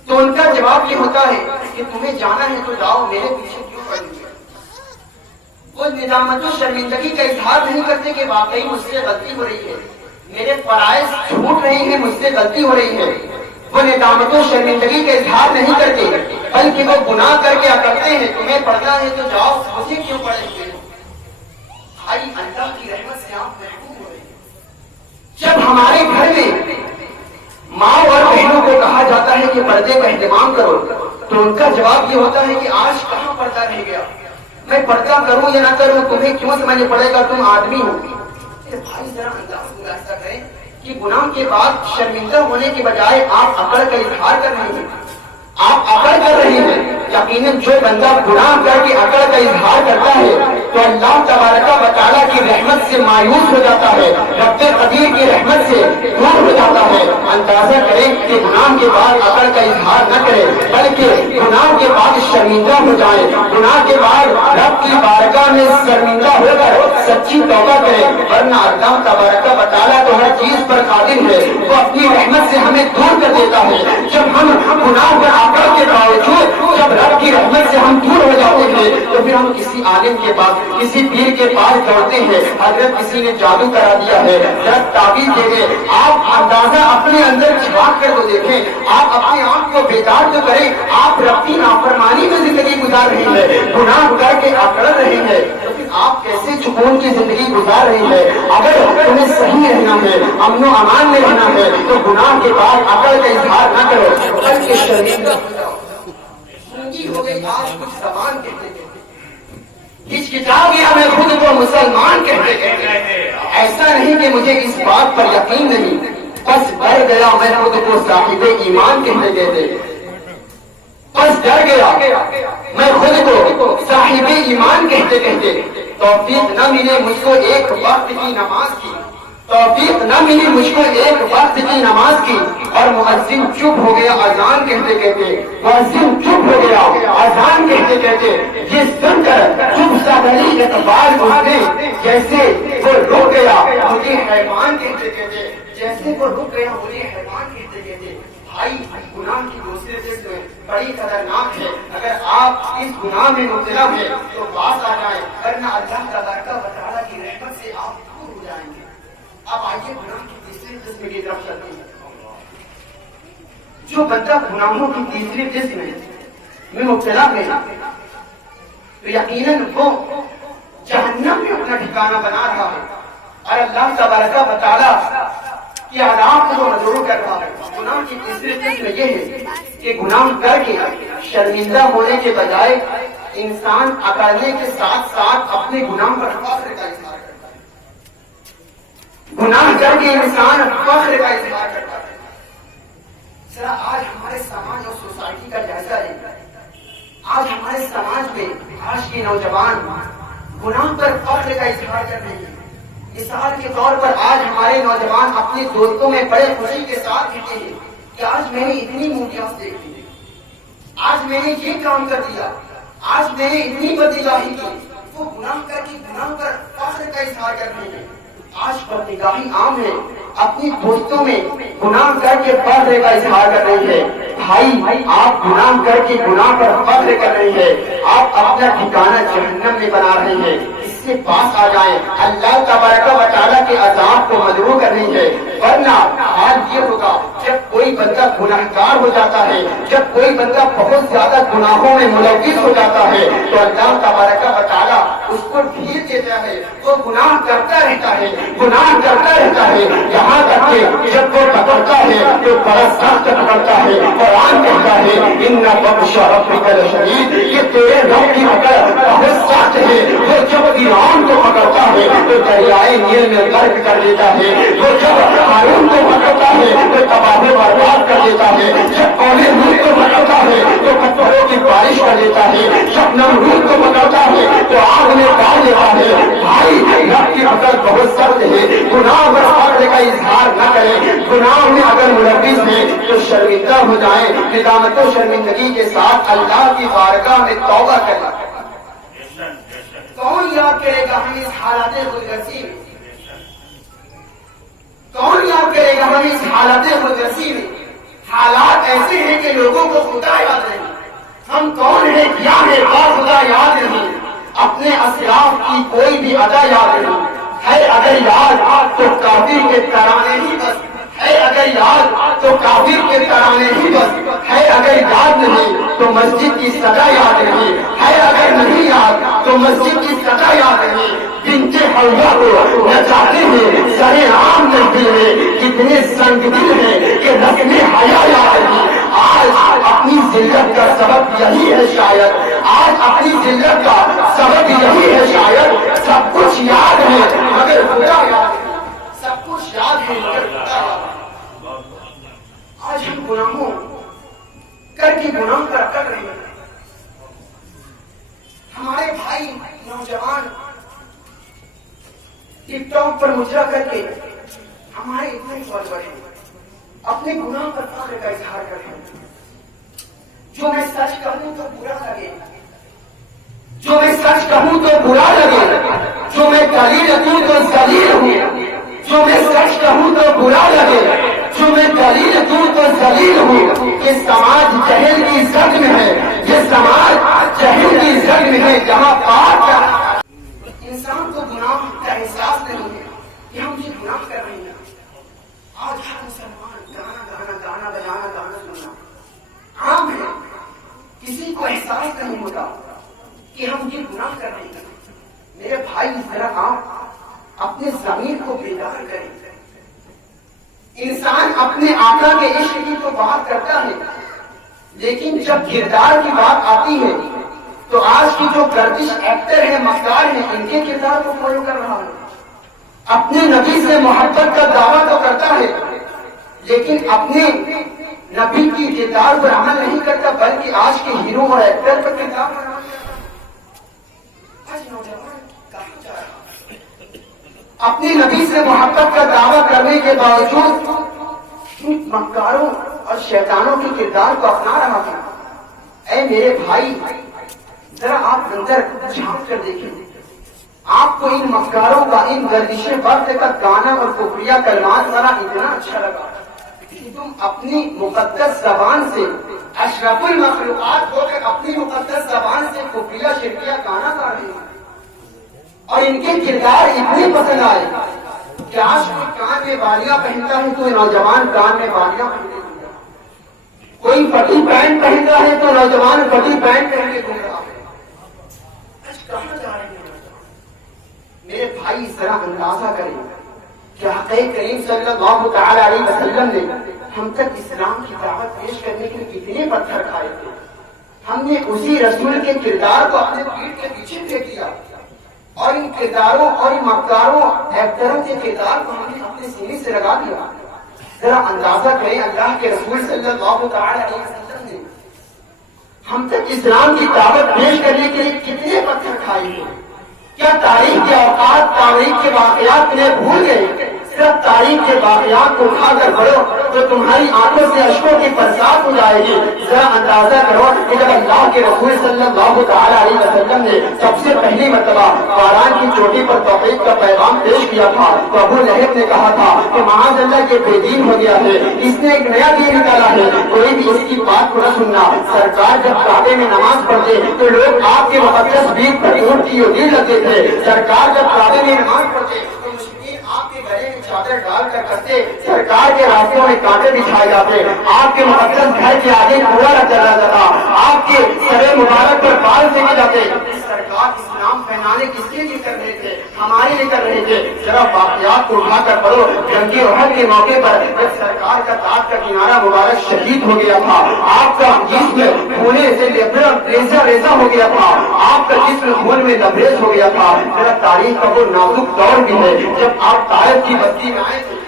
تو ان کا جواب یہ ہوتا ہے کہ تمہیں جانا ہے تو جاؤ، میرے پیچھے کیوں پڑیں گے؟ وہ ندامت و شرمندگی کا اظہار نہیں کرتے کہ واقعی مجھ سے غلطی ہو رہی ہے، میرے فرائض چھوٹ رہے ہیں، مجھ سے غلطی ہو رہی ہے۔ وہ ندامت و شرمندگی کا اظہار نہیں کرتے، بلکہ وہ گناہ کر کے اکڑتے ہیں، تمہیں پڑھنا ہے تو جاؤ، مجھے کیوں پڑھیں گے؟ بھائی اللہ کی رحمت سے آپ محروم ہو رہے ہیں۔ جب ہمارے گھر میں ماں اور بہنوں کو کہا جاتا ہے کہ پردے کا اہتمام کرو، تو ان کا جواب یہ ہوتا ہے کہ آج کہاں پردہ رہ گیا، میں پردہ کروں یا نہ کروں تمہیں کیوں سمجھنا پڑے گا، تم آدمی ہو۔ بھائی ذرا انداز ملاحظہ کریں کہ گناہ کے بعد شرمندہ ہونے کے بجائے آپ عقل کا اظہار کر رہے ہیں، آپ عقل کر رہے ہیں۔ یقیناً جو بندہ گناہ کر کے عقل کا اظہار کرتا ہے تو اللہ تبارک و تعالیٰ کی رحمت سے مایوس ہو جاتا ہے، رب قدیر کی رحمت سے دور ہو جاتا ہے۔ اندازہ کریں کہ گناہ کے بعد عقل کا اظہار نہ کرے، بلکہ گناہ کے بعد شرمندہ ہو جائے، گناہ کے بعد رب کی بارگاہ میں شرمندہ ہو کر سچی توبہ کرے، ورنہ اللہ تبارک و تعالیٰ تو ہر چیز پر قادر ہے، وہ اپنی رحمت سے ہمیں دور کر دیتا ہے۔ جب ہم گناہ پر عقل کے باوجود جب رب کی رحمت سے ہم دور ہو جاتے ہیں تو پھر ہم کسی عالم کے پاس، کسی پیر کے پاس دوڑتے ہیں، حضرت کسی نے جادو کرا دیا ہے، درد تعویذ دے دے۔ آپ اندازہ اپنے اندر جھانک کر تو دیکھیں، آپ اپنے آپ کو بیدار تو کریں، آپ رب کی نافرمانی میں زندگی گزار رہے ہیں، گناہ کر کے اکڑ رہے ہیں، تو پھر آپ کیسے سکون کی زندگی گزار رہے ہیں؟ اگر تمہیں صحیح رہنا ہے، امن و امان میں رہنا ہے، تو گناہ کے بعد عقل کا اظہار نہ کرو، بلکہ شرمندہ ہو گئی۔ آج کچھ زبان کہتے کہتے ہچکچا گیا میں خود کو مسلمان کہتے کہتے، ایسا نہیں کہ مجھے اس بات پر یقین نہیں، بس ڈر گیا میں خود کو صاحب ایمان کہتے کہتے، بس ڈر گیا میں خود کو صاحب ایمان کہتے کہتے۔ توفیق نہ ملے مجھ کو ایک وقت کی نماز کی، توفیق نہ ملی مجھ کو ایک وقت کی نماز کی، اور مؤذن چپ ہو گیا اذان کہتے کہتے، مؤذن چپ ہو گیا اذان کہتے کہتے۔ یہ سن کر چپ سا دلی اقبال نے جیسے وہ رک گیا مجھے حیوان کہتے کہتے، جیسے وہ رک گیا مجھے حیوان کہتے کہتے۔ بھائی گناہ کی دوسرے قسم بڑی خطرناک ہے، اگر آپ اس گناہ میں مبتلا ہیں تو باز آ جائیں، ورنہ اللہ تبارک و تعالیٰ کی رحمت سے آپ دور ہو جائیں گے۔ اب آئیے گناہ کی تیسری قسم کی طرف چلتے ہیں۔ جو بندہ گناہوں کی تیسری قسم میں مبتلا ہے تو یقیناً وہ جہنم میں اپنا ٹھکانہ بنا رہا ہے، اور اللہ تبارک و تعالیٰ کی عذاب کو مدعو کر رہا ہے۔ گناہ کی تیسری قسم یہ ہے کہ گناہ کر کے شرمندہ ہونے کے بجائے انسان اکڑنے کے ساتھ ساتھ اپنے گناہ پر فخر کا اظہار کرتا ہے، گناہ کر کے انسان فخر کا اظہار کرتا ہے۔ ذرا آج ہمارے سماج اور آج کے نوجوان گناہ پر فخر کا اظہار کر رہے ہیں. مثال کے طور پر آج ہمارے نوجوان اپنے دوستوں میں بڑے خوشی کے ساتھ کہتے ہیں کہ آج میں نے اتنی موویاں دیکھی, آج میں نے یہ کام کر دیا, آج میں نے اتنی بدنگاہی کی. وہ گناہ کر کے گناہ پر فخر کا اظہار کر رہے ہیں. آج بدنگاہی عام ہے, اپنی دوستوں میں گناہ کر کے فخر کا اظہار کر رہے ہیں. بھائی آپ گناہ کر کے گناہ پر فخر کر رہے ہیں, آپ اپنا ٹھکانہ جہنم میں بنا رہے ہیں. اس سے پاس آ جائیں, اللہ تبارک و تعالیٰ کے عذاب کو مدعو کر رہی ہے. ورنہ حال یہ ہوگا جب کوئی بندہ گناہگار ہو جاتا ہے, جب کوئی بندہ بہت زیادہ گناہوں میں ملوث ہو جاتا ہے تو اللہ تبارک و تعالیٰ اس کو ڈھیل دیتا ہے. وہ گناہ کرتا رہتا ہے, گناہ کرتا رہتا ہے, یہاں تک کہ جب وہ پکڑتا ہے تو بڑا سخت پکڑتا ہے. قرآن کہتا ہے ان بطش ربک لشدید, یہ تیرے رب کی پکڑ بہت سخت ہے. وہ جب فرعون کو پکڑتا ہے تو دریائے نیل میں غرق کر دیتا ہے. وہ جب ہارون کو پکڑتا ہے تو تباہ و برباد کر دیتا ہے. جب قوم لوط کو پکڑتا ہے تو پتھروں کی بارش کر دیتا ہے. جب نمرود کو پکڑتا ہے تو آگ میں ڈال دیتا ہے. بھائی رب کی پکڑ بہت سخت ہے. گناہ پر فخر کا اظہار نہ کریں. گناہ میں اگر ملوث ہیں تو شرمندہ ہو جائیں, ندامت و شرمندگی کے ساتھ اللہ کی بارگاہ میں توبہ کریں. کون یاد کرے گا ہمیں اس حالات خودغرضی میں, کون یاد کرے گا ہمیں اس حالات خودغرضی میں. حالات ایسے ہیں کہ لوگوں کو خدا یاد نہیں, ہم کون ہیں کیا ہے با خدا یاد نہیں. اپنے اسلاف کی کوئی بھی ادا یاد نہیں ہے. اگر یاد تو کافر کے ترانے ہی بس ہے, اگر یاد تو کافر کے ترانے ہی بس ہے. اگر یاد نہیں تو مسجد کی سزا یاد نہیں ہے. اگر نہیں یاد تو مسجد کی سزا یاد نہیں. بنت حوا کو نچاتے ہیں سرے عام نچتے ہیں, کتنے سنگ دل ہیں کہ رسم حیا یاد نہیں. آج اپنی ذلت کا سبب یہی ہے شاید, آج اپنی ذلت کا سبب یہی ہے شاید. سب کچھ یاد ہے مگر خدا یاد ہے, سب کچھ یاد ہے مگر خدا یاد ہے. آج ہم گناہوں کر کے گناہ پر اکڑ رہے ہیں. ہمارے بھائی نوجوان ٹک ٹاک پر مجرا کر کے ہمارے اتنے فالوور ہیں, اپنے گناہ پر فخر کا اظہار کر رہے ہیں. جو میں سچ کہوں تو برا لگے, جو میں سچ کہوں تو برا لگے, جو میں دلیل دوں تو ذلیل ہوں. جو میں سچ کہوں تو برا لگے, جو میں دلیل دوں تو ذلیل ہوں. یہ سماج جہل کی زد میں ہے, یہ سماج جہل کی زد میں ہے جہاں پاک انسان کو گناہ کا احساس نہیں ہے کہ ہم یہ گناہ کر رہے ہیں. آج ہر مسلمان گانا بجانا سننا عام ہے, کسی کو احساس نہیں ہوتا کہ ہم یہ گناہ کر رہے ہیں. میرے بھائی ذرا آپ اپنے ضمیر کو بیدار کریں. انسان اپنے آقا کے عشق کی تو بات کرتا ہے, لیکن جب کردار کی بات آتی ہے تو آج کی جو گردش ایکٹر ہیں, مکار ہیں, ان کے کردار کو فالو کر رہا ہے. اپنے نبی سے محبت کا دعویٰ تو کرتا ہے لیکن اپنے نبی کی کردار پر عمل نہیں کرتا, بلکہ آج کے ہیرو اور ایکٹر پر کردار پر عمل کرتا. آج نوجوان کہاں جا رہا ہے؟ اپنے نبی سے محبت کا دعویٰ کرنے کے باوجود مکاروں اور شیطانوں کی کردار کو اپنا رہا تھا. اے میرے بھائی ذرا آپ اندر جھانک کر دیکھیں, آپ کو ان مکاروں کا, ان گردش وقت کا گانا اور کفریہ کلمات والا اتنا اچھا لگا کہ تم اپنی مقدس زبان سے اشرف المخلوقات ہو کر اپنی مقدس زبان سے کفریہ شرکیہ گانا گا رہے ہیں. اور ان کے کردار اتنے پسند آئے کہ آج کوئی کان میں بالیاں پہنتا ہے تو نوجوان کان میں بالیاں پہنتے ہیں, کوئی پٹی پینٹ پہنتا ہے تو نوجوان پٹی پینٹ پہن کے گھوم رہا ہے. کہاں جا رہے ہیں میرے بھائی؟ ذرا اندازہ کریں کہ حق کریم صلی اللہ تعالی علیہ وسلم نے ہم تک اسلام کی دعوت پیش کرنے کے لیے کتنے پتھر کھائے تھے. ہم نے اسی رسول کے کردار کو اپنے پیٹ کے پیچھے پھینک دیا اور ان کرداروں اور ان مکاروں ایکٹروں کے کردار کو ہم نے اپنے سینے سے لگا دیا. ذرا اندازہ کریں اللہ کے رسول صلی اللہ تعالی علیہ وسلم نے ہم تک اسلام کی دعوت پیش کرنے کے لیے کتنے پتھر کھائے ہیں؟ کیا تاریخ کے اوقات تاریخ کے واقعات نے بھول گئے؟ صرف تاریخ کے واقعات کو اٹھا کر پڑھو تو تمہاری آنکھوں سے اشکوں کی برسات ہو جائے گی۔ ذرا اندازہ کرو کہ جب اللہ کے رسول صلی اللہ تعالی علیہ وسلم نے سب سے پہلی مرتبہ باران کی چوٹی پر توحید کا پیغام پیش کیا تھا تو ابو لہب نے کہا تھا کہ معاذ اللہ کے بے دین ہو گیا ہے، اس نے ایک نیا دین نکالا ہے، کوئی بھی اس کی بات کو نہ سننا۔ سرکار جب کعبے میں نماز پڑھتے تو لوگ آپ کے مقدس بیت پر اونٹ کی اڈی لگتے تھے۔ سرکار جب کعبے میں نماز پڑھتے آپ کے گلے میں چادر ڈال کر کرتے، سرکار کے راستوں میں کانٹے بچھائے جاتے، آپ کے مقدس گھر کے آگے کوڑا رکھ ڈالا جاتا، آپ کے سر مبارک پر بال پھینکے جاتے۔ سرکار اسلام پھیلانے کس کے لیے کر رہے تھے؟ ہمارے لیے کر رہے تھے۔ ذرا واقعات کو اٹھا کر پڑھو۔ جنگ احد کے موقع پر جب سرکار کا دانت کا کنارہ مبارک شہید ہو گیا تھا، آپ کا جسم ہونے سے ریزہ ریزہ ہو گیا تھا، آپ کا جسم خون میں لبریز ہو گیا تھا۔ ذرا تاریخ کا وہ نازک دور بھی ہے جب آپ طائف کی بستی میں آئے تھے۔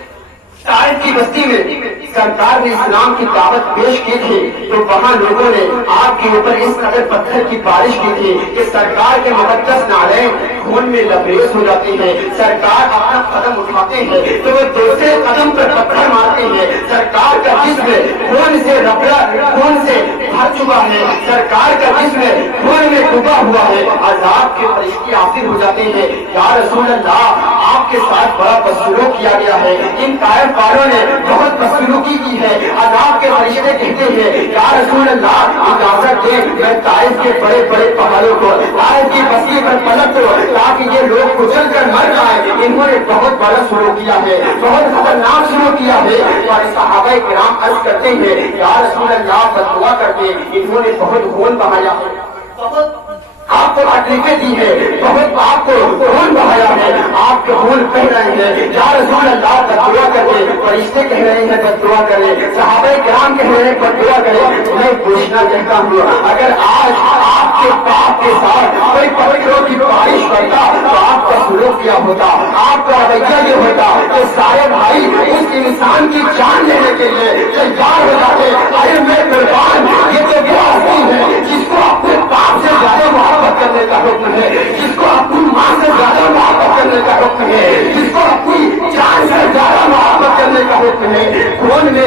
طائف کی بستی میں سرکار نے اسلام کی دعوت پیش کی تھی تو وہاں لوگوں نے آپ کے اوپر اس قدر پتھر کی بارش کی تھی کہ سرکار کے مقدس نالین خون میں لبریز ہو جاتی ہیں۔ سرکار اپنا قدم اٹھاتے ہیں تو وہ دوسرے قدم پر پتھر مارتے ہیں۔ سرکار کا جسم خون سے بھر چکا ہے، سرکار کا جسم خون میں ڈوبا ہوا ہے۔ عذاب کے فرشتے حاضر ہو جاتے ہیں، یا رسول اللہ آپ کے ساتھ بڑا بدسلوک کیا گیا ہے، ان طائف والوں نے بہت بدسلوکی کی ہے۔ عذاب کے فرشتے کہتے ہیں، یا رسول اللہ اجازت دیں میں طائف کے بڑے بڑے پہاڑوں کو، طائف کی بستی پر پلٹ دو تاکہ یہ لوگ کچل کر مر جائیں۔ انہوں نے بہت بڑا سلوک کیا ہے، بہت خطرناک سلوک کیا ہے۔ اور صحابہ کرام عرض کرتے ہیں، یا رسول اللہ بد دعا کرتے، انہوں نے بہت خون بہایا ہے، بہت آپ کو تکلیفیں دی ہے، بہت آپ کو خون بہایا ہے، آپ کے خون بہ رہے ہیں، یا رسول اللہ بد دعا کرے۔ فرشتے کہہ رہے ہیں بد دعا کرے، صحابہ کرام کہہ رہے ہیں بد دعا کرے۔ میں پوچھنا چاہتا ہوں، اگر آج آپ کے باپ کے ساتھ کوئی پتھروں کی بارش کرتا تو آپ کا سلوک کیا ہوتا؟ آپ کا رویہ یہ ہوتا کہ سارے بھائی اس انسان کی جان لینے کے لیے تیار ہو جاتے، ارے میں قربان، یہ تو وہ آدمی ہے جس کو اپنے باپ سے زیادہ محبت کرنے کا حکم ہے، جس کو اپنی ماں سے زیادہ محبت کرنے کا حکم ہے، جس کو اپنی جان سے زیادہ محبت کرنے کا حکم ہے۔ خون میں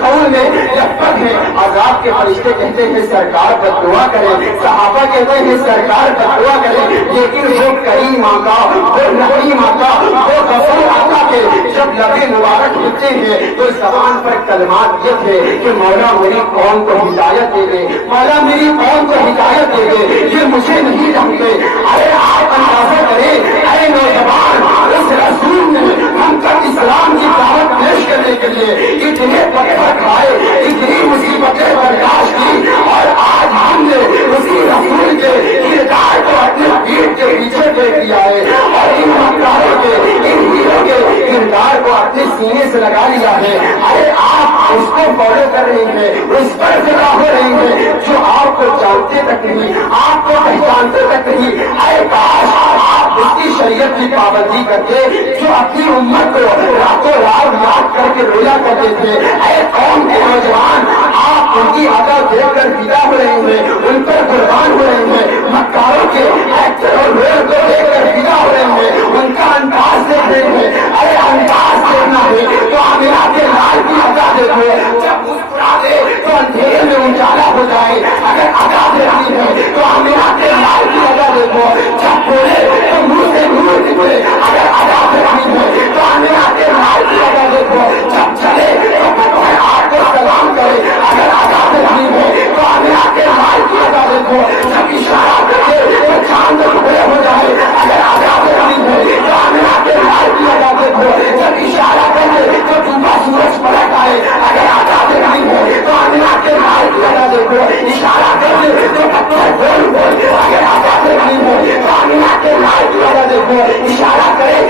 خون میں لپٹ ہے۔ عذاب کے فرشتے کہتے ہیں سرکار بد دعا کرے، صحابہ کہتے ہیں سرکار بد دعا کرے، لیکن وہ کریم آقا، وہ رحیم آقا، وہ غفور آقا کے جب لبے مبارک ہوتے ہیں تو زبان پر کلمات یہ تھے کہ مولا میری قوم کو ہدایت دے دے، مولا میری قوم کو ہدایت دے دے، یہ مجھے نہیں جانتے۔ ارے آپ اندازہ کریں، اے نوجوان، اس رسول نے ہم تک اسلام کی دعوت پیش کرنے کے لیے اتنے پتھر کھائے، اتنی مصیبتیں برداشت کی، اور آج ہم نے اسی رسول کے کردار کو اپنے پیٹ کے پیچھے دیکھ دیا ہے، اور ان مکاروں کے، ان ہیروں کے کردار کو اپنے سینے سے لگا لیا ہے۔ ارے آپ اس کو فالو کر رہے ہیں، اس پر فدا ہو رہے ہیں جو آپ کو جانتے تک نہیں، آپ کو پہچانتے تک نہیں۔ اے کاش آپ اس کی شریعت کی پابندی کر کے جو اپنی امت کو راتوں رات یاد کر کے رویا کرتے تھے، اے قوم کے نوجوان، آپ ان کی ادا دیکھ کر فدا ہو رہے ہیں، ان پر قربان ہو رہے ہیں، مکاروں کے ایکٹر اور رول کو دیکھ کر فدا ہو رہے ہیں، ان کا انداز دیکھ رہے ہیں۔ ارے انداز دیکھنا ہے تو آمینہ کے لال کی ادا دیکھو، جب مسکرا دے تو اندھیرے میں اجالا ہو جائے۔ اگر ادا دیکھنی ہے تو آمینہ کے لال کی ادا دیکھو، جب بولے تو منہ سے نور نکلے۔ اگر ادا دیکھنی ہے تو آمینہ کے لال کی ادا دیکھو، جب چلے تو آپ کو سلام کرے۔ اگر ادا دیکھنی ہے تو آمینہ کے لال کی ادا دیکھو، جب اشارہ کرے تو چاند ٹکڑے ہو جائے۔ اگر ادا دیکھنی ہے تو آمینہ کے لال کی ادا دیکھو، جب اشارہ کرے تو ڈوبا سورج پلٹ آئے۔ اگر ادا دیکھنی ہے تو آمینہ کے لال کی ادا دیکھو، اشارہ کرے تو پتھر بول بول۔ اگر ادا دیکھنی ہے تو آمینہ کے لال کی ادا دیکھو، اشارہ کرے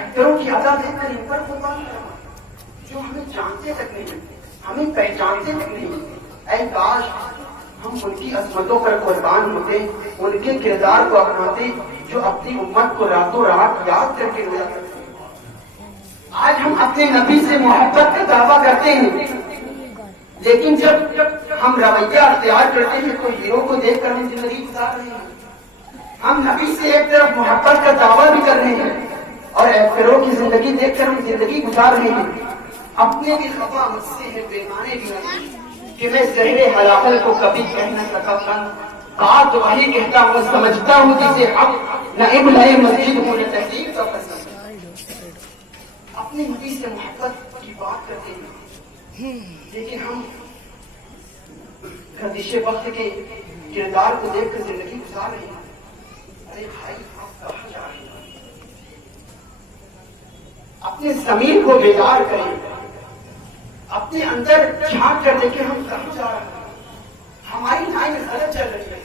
ایکٹروں کی ادا دیکھ کر ان پر قربان کرنا جو ہمیں جانتے تک نہیں, ہمیں پہچانتے تک نہیں. اے کاش ہم ان کی عظمتوں پر قربان ہوتے, ان کے کردار کو اپناتے جو اپنی امت کو راتوں رات یاد کر کے رویا کرتے. آج ہم اپنے نبی سے محبت کا دعویٰ کرتے ہیں, لیکن جب ہم رویہ اختیار کرتے ہیں تو ہیرو کو دیکھ کر ہم زندگی گزار رہے ہیں. ہم نبی سے ایک طرف محبت کا دعویٰ بھی کر رہے ہیں اور ایکٹروں کی زندگی دیکھ کر ہم زندگی گزار رہے ہیں. اپنے بھی خفا مجھ سے ہے پیمانے بھی نہیں کہ میں زہر حلافل کو کبھی کہہ نہ سکا کن. بات وہی کہتا ہوں, سمجھتا ہوں جسے حق نہ ابلہ مسجد ہوں نہ تحقیق کا پسند. اپنے نبی سے محبت کی بات کرتے ہیں لیکن ہم گردش وقت کے کردار کو دیکھ کر زندگی گزار رہے ہیں. ارے بھائی آپ کہاں جا رہے ہیں؟ اپنے ضمیر کو بیدار کریں, اپنے اندر جھانک کر دیکھیں ہم کہاں جا رہے ہیں. ہماری لائن غلط چل رہی ہے.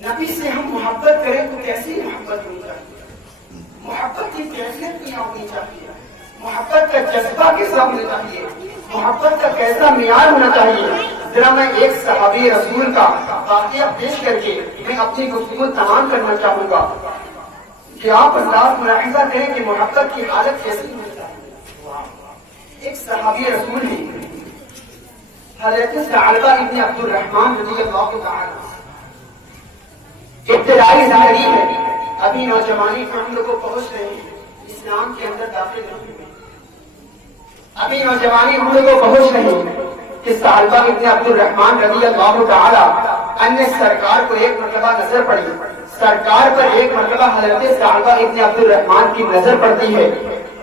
نبی سے ہم محبت کریں تو کیسی محبت ہونی چاہیے؟ محبت کی کیفیت کیا ہونی چاہیے؟ محبت کا جذبہ کیسا ہونا چاہیے؟ محبت کا کیسا معیار ہونا چاہیے؟ ذرا میں ایک صحابی رسول کا واقعہ پیش کر کے میں اپنی گفتگو تمام کرنا چاہوں گا کہ آپ انداز ملاحظہ کریں کہ محبت کی حالت کیسی ہونی چاہیے. ایک صحابی رسول ہے حضرت ثعلبہ ابن عبد الرحمن رضی اللہ تعالی. ابتدائی زندگی ہے, ابھی نوجوانی کے ہم لوگوں کو پہنچ رہے ہیں, اسلام کے اندر داخل نہیں ہوئے. ابھی نوجوانی ہم لوگوں کو پہنچ رہے ہیں کہ ثعلبہ ابن عبد الرحمن رضی اللہ تعالی عنہ سرکار کو ایک مرتبہ نظر پڑی. سرکار پر ایک مرتبہ حضرت ثعلبہ ابن عبد الرحمن کی نظر پڑتی ہے.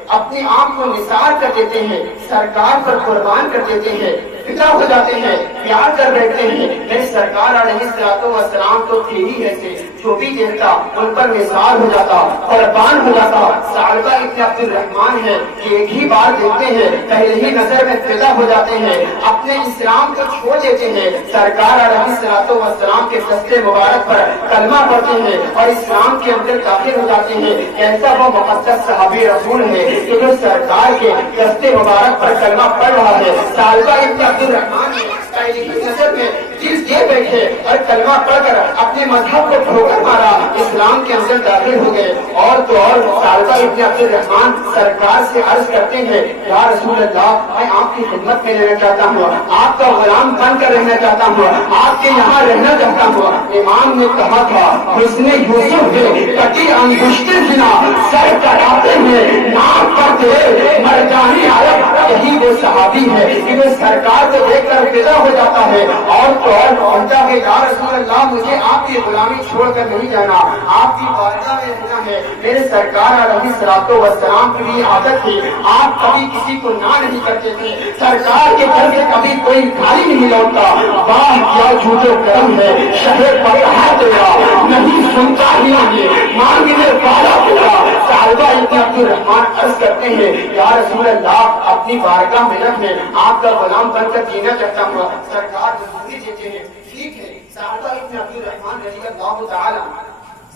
اپنی آنکھ کو نثار کر دیتے ہیں, سرکار پر قربان کر دیتے ہیں, فدا ہو جاتے ہیں, پیار کر بیٹھتے ہیں. میرے سرکار علیہ الصلوۃ والسلام تو تھے ہی ایسے, جو بھی دیکھتا ان پر نثار ہو جاتا, قربان ہو جاتا. ثعلبہ ابن عبد الرحمن ہے کہ ایک ہی بار دیکھتے ہیں, پہلے ہی نظر میں فدا ہو جاتے ہیں, اپنے اسلام کو چھوڑ دیتے ہیں. سرکار علیہ الصلوۃ والسلام کے دستے مبارک پر کلمہ پڑھتے ہیں اور اسلام کے اندر داخل ہو جاتے ہیں. ایسا وہ مقدس صحابی رسول ہے کہ جو سرکار کے دستے مبارک پر کلمہ پڑھ رہا ہے. ثعلبہ ابن عبد الرحمن نے پہلی ہی نظر میں دل دے بیٹھے اور کلمہ پڑھ کر اپنے مذہب کو ٹھوکر مارا, اسلام کے اندر داخل ہو گئے. اور تو اور ثعلبہ ابن عبد الرحمن سرکار سے عرض کرتے ہیں, یا رسول اللہ, میں آپ کی خدمت میں رہنا چاہتا ہوں, آپ کا غلام بن کر رہنا چاہتا ہوں, آپ کے یہاں رہنا چاہتا ہوں. امام نے کہا تھا حسن یوسف ہے کٹی انگشت بنا سر کٹاتے ہیں ناک پر دے مرجانی عرب. یہی وہ صحابی ہے کہ وہ سرکار کو دیکھ کر فدا ہو جاتا ہے اور تو اور کہتا ہے, یا رسول اللہ, مجھے آپ کی غلامی چھوڑ کر نہیں جانا, آپ کی بارگاہ میں رہنا ہے. میرے سرکار علیہ الصلوۃ والسلام کی بھی عادت تھی, آپ کبھی کسی کو نہ نہیں کرتے تھے. سرکار کے گھر سے کبھی کوئی خالی نہیں لوٹتا. واہ کیا جھوٹے کرم ہے, شہر پر کہا تیرا نہیں سنتا ہی نہیں, مانگنے والا تیرا. ثعلبہ ابن عبد الرحمن عرض کرتے ہیں, یا رسول اللہ, اپنی بارگاہ میں رکھیں, آپ کا غلام بن کر جینا چاہتا ہوں. سرکار منظوری دیتے ہیں, ٹھیک ہے. ثعلبہ ابن عبد الرحمن رضی اللہ تعالی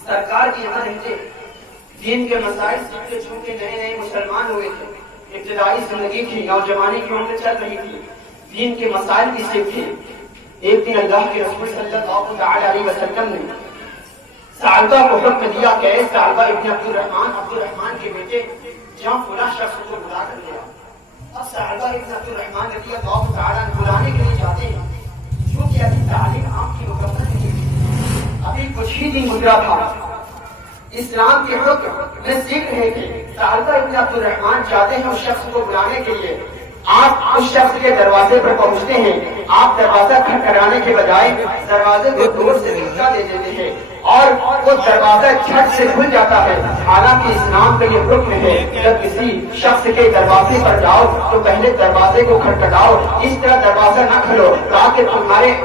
سرکار کے یہاں رہتے, دین کے مسائل سیکھتے, چونکہ نئے نئے مسلمان ہوئے تھے, ابتدائی زندگی تھی, نوجوانی کی عمر چل رہی تھی, دین کے مسائل بھی سیکھتے. ایک دن اللہ کے رسول صلی اللہ تعالی علیہ وسلم نے ثعلبہ کو حکم دیا کہ اے ثعلبہ ابن عبد الرحمن کے بیٹے, جہاں فلاں شخص کو بلا کر لیا. اب ثعلبہ ابن عبد الرحمن رضی اللہ تعالی عنہ بلانے کے لیے جاتے ہیں, کیونکہ ابھی تعلیم آپ کی مکمل نہیں تھی, ابھی کچھ ہی دن گزرا تھا, اسلام کے حکم میں سیکھ رہے تھے. ثعلبہ ابن عبد الرحمن جاتے ہیں اس شخص کو بلانے کے لیے. آپ اس شخص کے دروازے پر پہنچتے ہیں, آپ دروازہ کھٹکھٹانے کے بجائے دروازے کو دور سے دھکا دے دیتے ہیں اور وہ دروازہ جھٹ سے کھل جاتا ہے. حالانکہ اسلام کا یہ حکم ہے, جب کسی شخص کے دروازے پر جاؤ تو پہلے دروازے کو کھٹکھٹاؤ, اس طرح دروازہ نہ کھلو تاکہ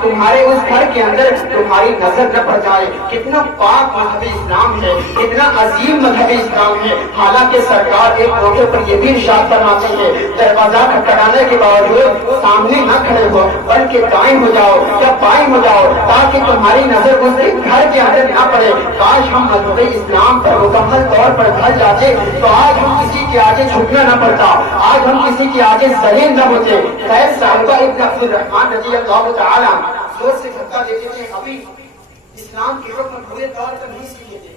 تمہارے اس گھر کے اندر تمہاری نظر نہ پڑ جائے. کتنا پاک مذہب اسلام ہے, کتنا عظیم مذہب اسلام ہے. حالانکہ سرکار ایک موقع پر یہ بھی ارشاد فرماتے ہیں, دروازہ کھٹکھٹانے کے باوجود سامنے نہ کھڑے ہو بلکہ دائیں ہو جاؤ یا بائیں ہو جاؤ تاکہ تمہاری نظر اس گھر کے اندر نہ پڑے. کاش ہم مذہب اسلام پر مکمل طور پر ڈھل جاتے تو آج ہم کسی کے آگے جھکنا نہ پڑتا, آج ہم کسی کے آگے ذلیل نہ ہوتے. خیر صاحبہ ابن عبد الرحمن رضی اللہ تعالیٰ زور سے دھکا دیتے تھے, ابھی اسلام کے حکم پورے طور پر نہیں سیکھے تھے.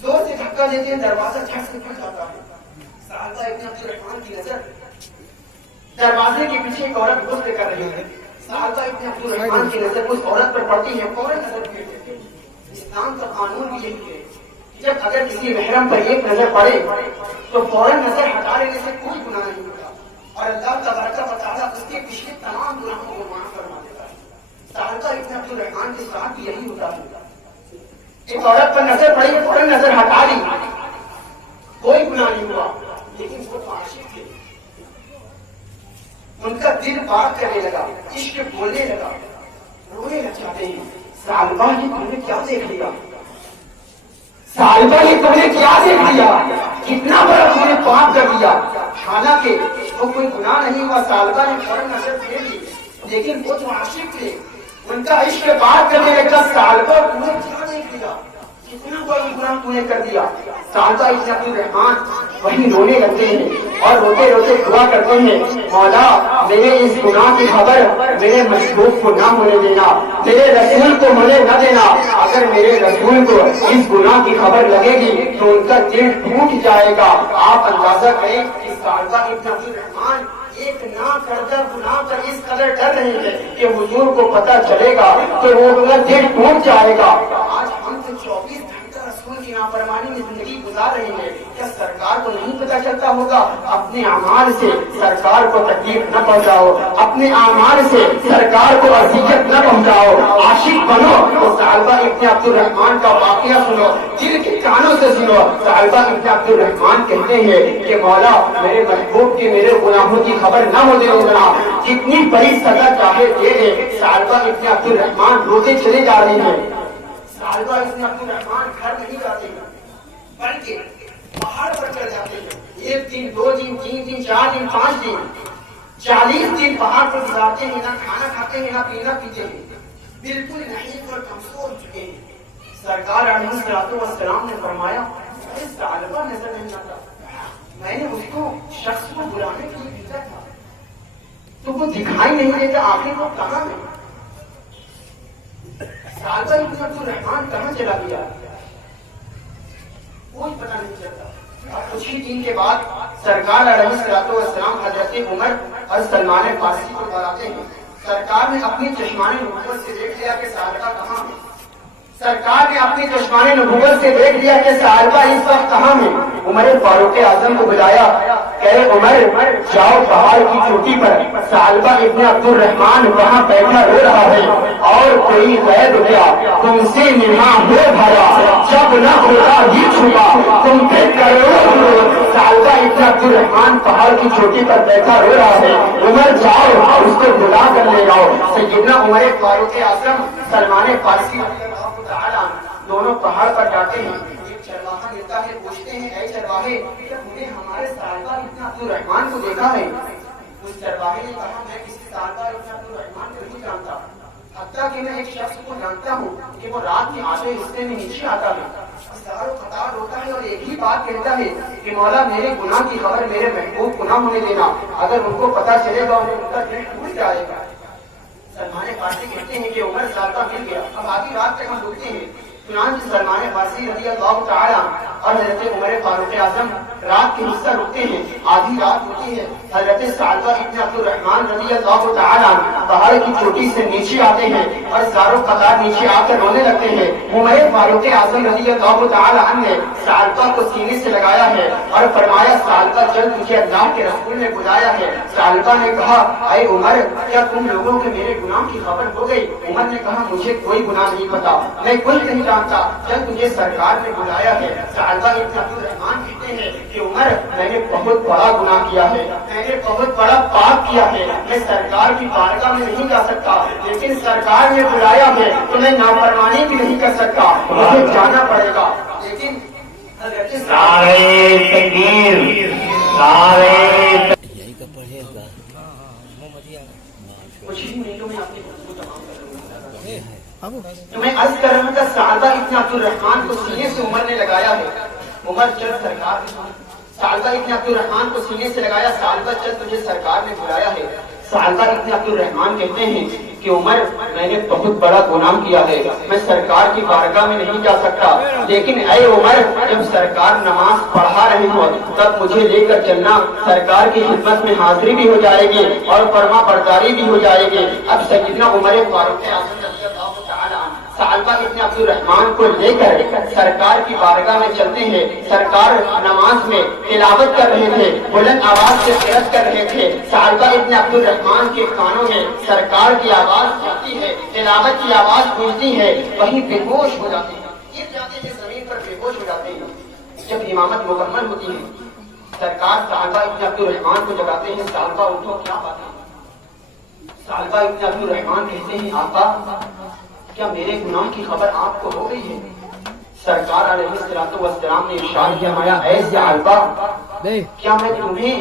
زور سے دھکا دیتے ہیں, دروازہ جھٹ سے کھل جاتا ہے. صاحبہ ابن عبد الرحمن کی نظر دروازے کے پیچھے ایک عورت غسل کر رہی ہے. صاحبہ ابن عبد الرحمن کی نظر اس عورت پر پڑتی ہے, فوراً نظر پھیرتے تھے. اسلام کا قانون بھی یہی ہے, جب اگر کسی محرم پر ایک نظر پڑے تو فوراً نظر ہٹا لینے سے کوئی گناہ نہیں ہوتا, اور اللہ تبارک و تعالیٰ اس کے پچھلے تمام گناہوں کو معاف فرما دیتا ہے. صاحبہ ابن عبد الرحمن کے ساتھ بھی یہی ہوتا ہے. ایک عورت پر نظر پڑی, فوراً نظر ہٹا لی, کوئی گناہ نہیں ہوا. لیکن وہ عاشق تھے, ان کا دل بات کرنے لگا, عشق بولنے لگا, رونے لگ جاتے ہیں. صاحبہ یہ تم نے کیا دیکھ لیا, صاحبہ یہ تم نے کیا دیکھ لیا, کتنا بڑا تم نے پاپ کر دیا. حالانکہ وہ کوئی گناہ نہیں ہوا, صاحبہ نے فوراً نظر پھیر لی, لیکن وہ جو عاشق تھے ان کا عشق بات کرنے لگا. صاحبہ تم نے کیا دیکھ لیا, کتنا بڑا گناہ تم نے کر دیا. صاحبہ ابن عبد الرحمن وہی رونے لگتے ہیں اور روتے روتے دعا کرتے ہیں, مولا میرے اس گناہ کی خبر میرے محبوب کو نہ ہونے دینا, میرے رسول کو مجھے نہ دینا. اگر میرے رسول کو اس گناہ کی خبر لگے گی تو ان کا دل ٹوٹ جائے گا. آپ اندازہ کریں کہ صاحبہ ابن عبد الرحمن ایک نہ کردہ گناہ پر اس قدر ڈر رہے ہیں کہ حضور کو پتہ چلے گا تو وہ ان کا دل ٹوٹ جائے گا. آج ہم سے 24 گھنٹہ رسول کی نافرمانی میں زندگی گزار رہے ہیں. کیا سرکار کو نہیں پتہ چلتا ہوگا؟ اپنے اعمال سے سرکار کو تکلیف نہ پہنچاؤ, اپنے اعمال سے سرکار کو اذیت نہ پہنچاؤ. عاشق بنو تو صاحبہ ابن عبد الرحمن کا واقعہ سنو, دل کے کانوں سے سنو. صاحبہ ابن عبد الرحمن کہتے ہیں کہ مولا میرے محبوب کے میرے گناہوں کی خبر نہ ہونے دینا, جتنی بڑی سزا چاہے دے دے. صاحبہ ابن عبد الرحمن روتے چلے جا رہے ہیں. صاحبہ ابن عبد الرحمن گھر نہیں جاتے بلکہ پہاڑ پر چڑھ جاتے ہیں. 1 دن 2 دن 3 دن 4 دن 5 دن 40 دن پہاڑ پر گزارتے ہیں, نہ کھانا کھاتے ہیں نہ پینا پیتے ہیں, بالکل نہیں اور کمزور ہو چکے ہیں. سرکار علیہ الصلوۃ والسلام نے فرمایا صاحبہ نظر نہیں آتا, میں نے اس کو شخص کو بلانے کے لیے بھیجا تھا تو وہ دکھائی نہیں دیتا, آخر وہ کہاں ہے؟ صاحبہ ابن عبد الرحمن کہاں چلا گیا, کوئی پتہ نہیں چلتا. اور کچھ ہی دن کے بعد سرکار علیہ الصلوۃ والسلام حضرت عمر اور سلمان فارسی کو بلاتے ہیں. سرکار نے اپنی چشمان نبوت سے دیکھ لیا کہ صاحبہ کہاں ہے. سرکار نے اپنی چشمان نبوت سے دیکھ لیا کہ صاحبہ اس وقت کہاں ہے. عمر فاروق اعظم کو بلایا, کہ عمر جاؤ پہاڑ کی چوٹی پر, صاحبہ ابن عبد الرحمن وہاں بیٹھا رو رہا ہے اور کوئی غیب گیا تم سے نما ہو بھرا, جب نہ خدا ہی چھپا تم پہ کروڑوں. صاحبہ ابن عبد الرحمن پہاڑ کی چوٹی پر بیٹھا رو رہا ہے. عمر جاؤ اس کو بلا کر لے جاؤ. سیدنا عمر فاروق اعظم سلمان فارسی دونوں پہاڑ پر جاتے ہیں. ایک چرواہا ملتا ہے, پوچھتے ہیں اے چرواہے کیا تم نے ہمارے صاحبہ ابن عبد الرحمن کو دیکھا ہے؟ اس چرواہے نے کہا میں کسی صاحبہ ابن عبد الرحمن کو نہیں جانتا, حتیٰ کہ میں ایک شخص کو جانتا ہوں کہ وہ رات کے آدھے حصے میں نیچے آتا ہے, ساروں قطار ہوتا ہے اور ایک ہی بات کہتا ہے کہ مولا میرے گناہ کی خبر میرے محبوب کو نہ ہونے دینا, اگر ان کو پتہ چلے گا انہیں ان کا دل ٹوٹ جائے گا. سلمان فارسی کہتے ہیں کہ عمر صاحبہ مل گیا. اب آدھی رات تک ہم رکتے ہیں. چنانچہ سلمان فارسی رضی اللہ تعالیٰ اور حضرت عمر فاروق اعظم رات کے حصہ رکتے ہیں. آدھی رات ہوتی ہے, حضرت صاحبہ ابن عبد الرحمن رضی اللہ تعالیٰ پہاڑ کی چوٹی سے نیچے آتے ہیں اور ساروں قطار نیچے آ کر رونے لگتے ہیں. عمر فاروق اعظم رضی اللہ تعالیٰ عنہ نے صاحبہ کو سینے سے لگایا ہے اور فرمایا صاحبہ جلد تجھے اللہ کے رسول نے بلایا ہے. صاحبہ نے کہا اے عمر کیا تم لوگوں کے میرے گناہ کی خبر ہو گئی؟ عمر نے کہا مجھے کوئی گناہ نہیں پتا, میں کچھ نہیں جانتا, جب تجھے سرکار نے بلایا ہے. صاحبہ ابن عبد الرحمن کہتے ہیں کہ عمر میں نے بہت بڑا گناہ کیا ہے, میں نے بہت بڑا پاپ کیا ہے, میں سرکار کی بارگاہ میں نہیں جا سکتا, لیکن سرکار نے بلایا ہے تو میں نافرمانی بھی نہیں کر سکتا, مجھے جانا پڑے گا. لیکن کچھ ہی منٹوں میں آپ کی ابو تو میں عرض کر رہا تھا سعدہ ابن عبد الرحمن کو سینے سے عمر نے لگایا ہے. عمر چل سرکار نے سعدہ ابن عبد الرحمن کو سینے سے لگایا. سعدہ چل تجھے سرکار نے بلایا ہے. سعدہ ابن عبد الرحمن کہتے ہیں کہ عمر میں نے بہت بڑا گناہ کیا ہے, میں سرکار کی بارگاہ میں نہیں جا سکتا, لیکن اے عمر جب سرکار نماز پڑھا رہے ہوں تب مجھے لے کر چلنا, سرکار کی خدمت میں حاضری بھی ہو جائے گی اور فرما برداری بھی ہو جائے گی. اب سیدنا عمر فاروق اعظم رضی اللہ تعالی عنہ سعدہ ابن عبد الرحمن کو لے کر سرکار کی بارگاہ میں چلتے ہیں. سرکار نماز میں تلاوت کر رہے تھے, بلند آواز سے قرأت کر رہے تھے. سعدہ ابن عبد الرحمن کے کانوں میں سرکار کی آواز جاتی ہے, تلاوت کی آواز گونجتی ہے, وہیں بے ہوش ہو جاتے ہیں, گر جاتے ہیں زمین پر, بے ہوش ہو جاتے ہیں. جب امامت مکمل ہوتی ہے سرکار سعدہ ابن عبد الرحمن کو جگاتے ہیں. سعدہ اٹھو, کیا بات ہے؟ سعدہ ابن عبد الرحمن کہتے ہیں آقا کیا میرے گناہ کی خبر آپ کو ہو گئی ہے؟ سرکار علیہ السلام نے ارشاد فرمایا اے ثعلبہ کیا میں تمہیں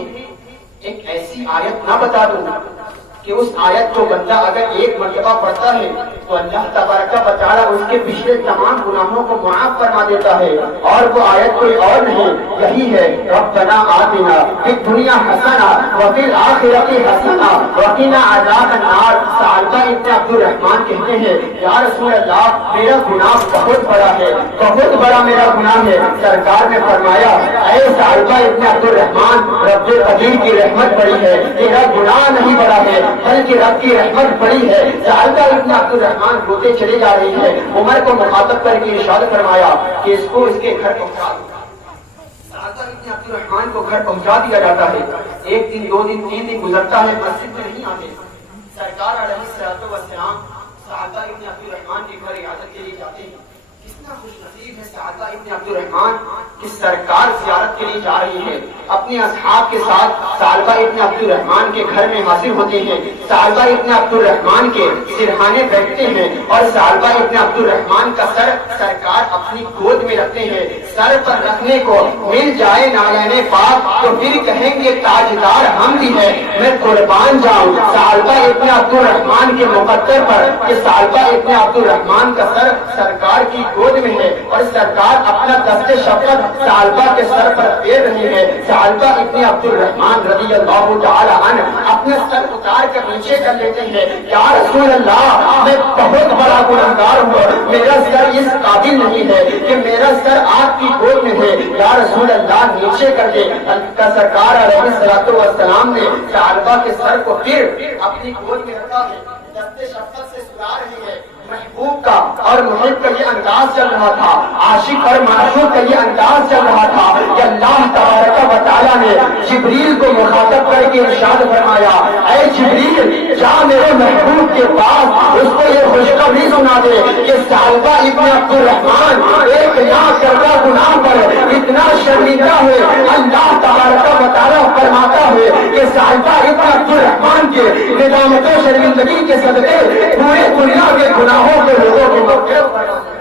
ایک ایسی آیت نہ بتا دوں کہ اس آیت کو بندہ اگر ایک مرتبہ پڑھتا ہے تو اللہ تبارک و تعالی اس کے پچھلے تمام گناہوں کو معاف فرما دیتا ہے. اور وہ آیت کوئی اور نہیں, یہی ہے ربنا آتنا فی الدنیا حسنہ وفی الآخرۃ حسنہ وقنا عذاب النار. سعدہ ابن عبد الرحمن کہتے ہیں یا رسول اللہ میرا گناہ بہت بڑا ہے, بہت بڑا میرا گناہ ہے. سرکار نے فرمایا اے سعدہ ابن عبد الرحمن رب قدیر کی رحمت بڑی ہے, تیرا گناہ نہیں بڑا ہے بلکہ رب کی رحمت بڑی ہے. سعدہ ابن عبد الرحمن روتے چلے جا رہی ہے. عمر کو مخاطب کر کے ارشاد فرمایا کہ اس کو اس کے گھر پہنچا دو. سعدہ ابن عبد الرحمن کو گھر پہنچا دیا جاتا ہے. ایک دن, دو دن, تین دن گزرتا ہے, مسجد میں نہیں آتے. سرکار علیہ السلام سعدہ ابن عبد الرحمن کے گھر عیادت کے لیے جاتے ہیں. کتنا خوش نصیب ہے سعدہ ابن عبد الرحمن کہ سرکار زیارت کے لیے جا رہی ہے. اپنے اصحاب کے ساتھ سعدہ ابن عبد الرحمن کے گھر میں حاضر ہوتے ہیں. سعدہ ابن عبد الرحمن کے سرہانے بیٹھتے ہیں اور سعدہ ابن عبد الرحمن کا سر سرکار اپنی گود میں رکھتے ہیں. سر پر رکھنے کو مل جائے نالین پاک تو پھر کہیں گے تاجدار ہم بھی ہے, میں قربان جاؤں سعدہ ابن عبد الرحمن کے مقدر پر کہ سعدہ ابن عبد الرحمن کا سر سرکار کی گود میں ہے اور سرکار اپنا دست شفقت سعدہ کے سر پر پھیر رہی ہے. سعدہ ابن عبد الرحمن رضی اللہ تعالی عنہ اپنا سر اتار کر نیچے کر لیتے ہیں. یا رسول اللہ میں بہت بڑا گنہگار ہوں, میرا سر اس قابل نہیں ہے کہ میرا سر آپ کی گود میں ہے, یا رسول اللہ نیچے کر دے. سرکار علیہ السلام نے سعدہ کے سر کو پھر اپنی گود میں رکھا ہے, دست شفقت سے سلا رہی ہے. محبوب کا اور محب کا یہ انداز چل رہا تھا, عاشق اور معشوق کا یہ انداز چل رہا تھا کہ اللہ تبارک و تعالیٰ نے جبریل کو مخاطب کر کے ارشاد فرمایا اے جبریل جا میرے محبوب کے پاس اس کو یہ خوشخبری سنا دے کہ سعدہ ابن عبد الرحمن ایک نا کردہ گناہ پر اتنا شرمندہ ہے. اللہ تبارک و تعالیٰ فرماتا ہے کہ سعدہ ابن عبد الرحمن کے ندامت و شرمندگی کے صدقے پورے دنیا کے گناہوں کے لوگوں کی مغفرت.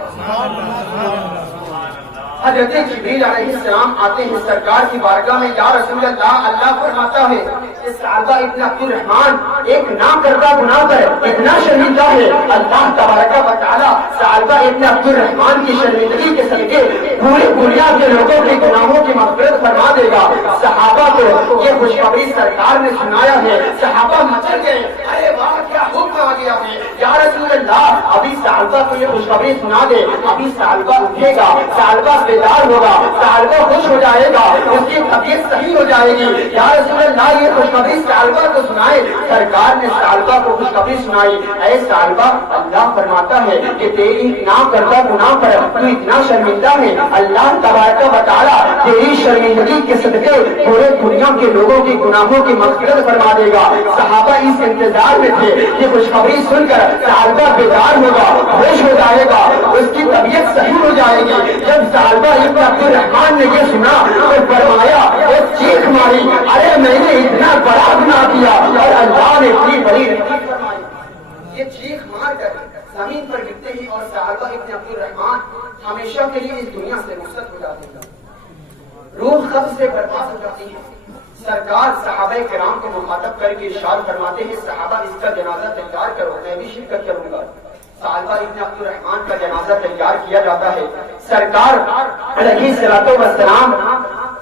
حضرت جبریل علیہ السلام آتے ہیں سرکار کی بارگاہ میں. یا رسول اللہ اللہ فرماتا ہے کہ سعدہ ابن عبد الرحمن ایک نا کردہ گناہ پر اتنا شرمندہ ہے, اللہ تبارک و تعالی سعدہ ابن عبد الرحمن کی شرمندگی کے صدقے پوری دنیا کے لوگوں کے گناہوں کی مغفرت فرما دے گا. صحابہ کو یہ خوشخبری سرکار نے سنایا ہے. صحابہ مچل گئے, ارے واہ کیا حکم آ گیا ہے, یا رسول اللہ ابھی سعدہ کو یہ خوشخبری سنا دے, ابھی سعدہ اٹھے گا, سعدہ بیدار ہوگا, سعدہ خوش ہو جائے گا, اس کی طبیعت صحیح ہو جائے گی. یا رسول اللہ یہ خوشخبری سعدہ کو سنائے. سرکار نے سعدہ کو خوشخبری سنائی. اے سعدہ اللہ فرماتا ہے کہ تیری نا کردہ گناہ پر تو اتنا شرمندہ ہے, اللہ تبارک و تعالی تیری شرمندگی کے صدقے پورے دنیا کے لوگوں کے گناہوں کی مغفرت فرما دے گا. صحابہ اس انتظار میں تھے کہ خوشخبری سن کر سعدہ بیدار ہوگا, خوش ہو جائے گا, اس کی طبیعت صحیح ہو جائے گی. جب سعدہ ابن عبد الرحمن نے یہ سنا تو فرمایا, وہ چیخ ماری, ارے میں نے اتنا بڑا گناہ کیا اور اللہ نے اتنی بڑی رحمت فرمائی. یہ چیخ مار کر زمین پر گرتے ہیں اور سعدہ ابن عبد الرحمن ہمیشہ کے لیے اس دنیا سے رخصت ہو جاتے ہیں, روح قبض سے برباد ہو جاتی ہے. سرکار صحابہ کرام کو مخاطب کر کے ارشاد فرماتے ہیں صحابہ اس کا جنازہ تیار کرو, میں بھی شرکت کروں گا. ثعلبہ ابن عبد الرحمن کا جنازہ تیار کیا جاتا ہے. سرکار علیہ الصلوۃ والسلام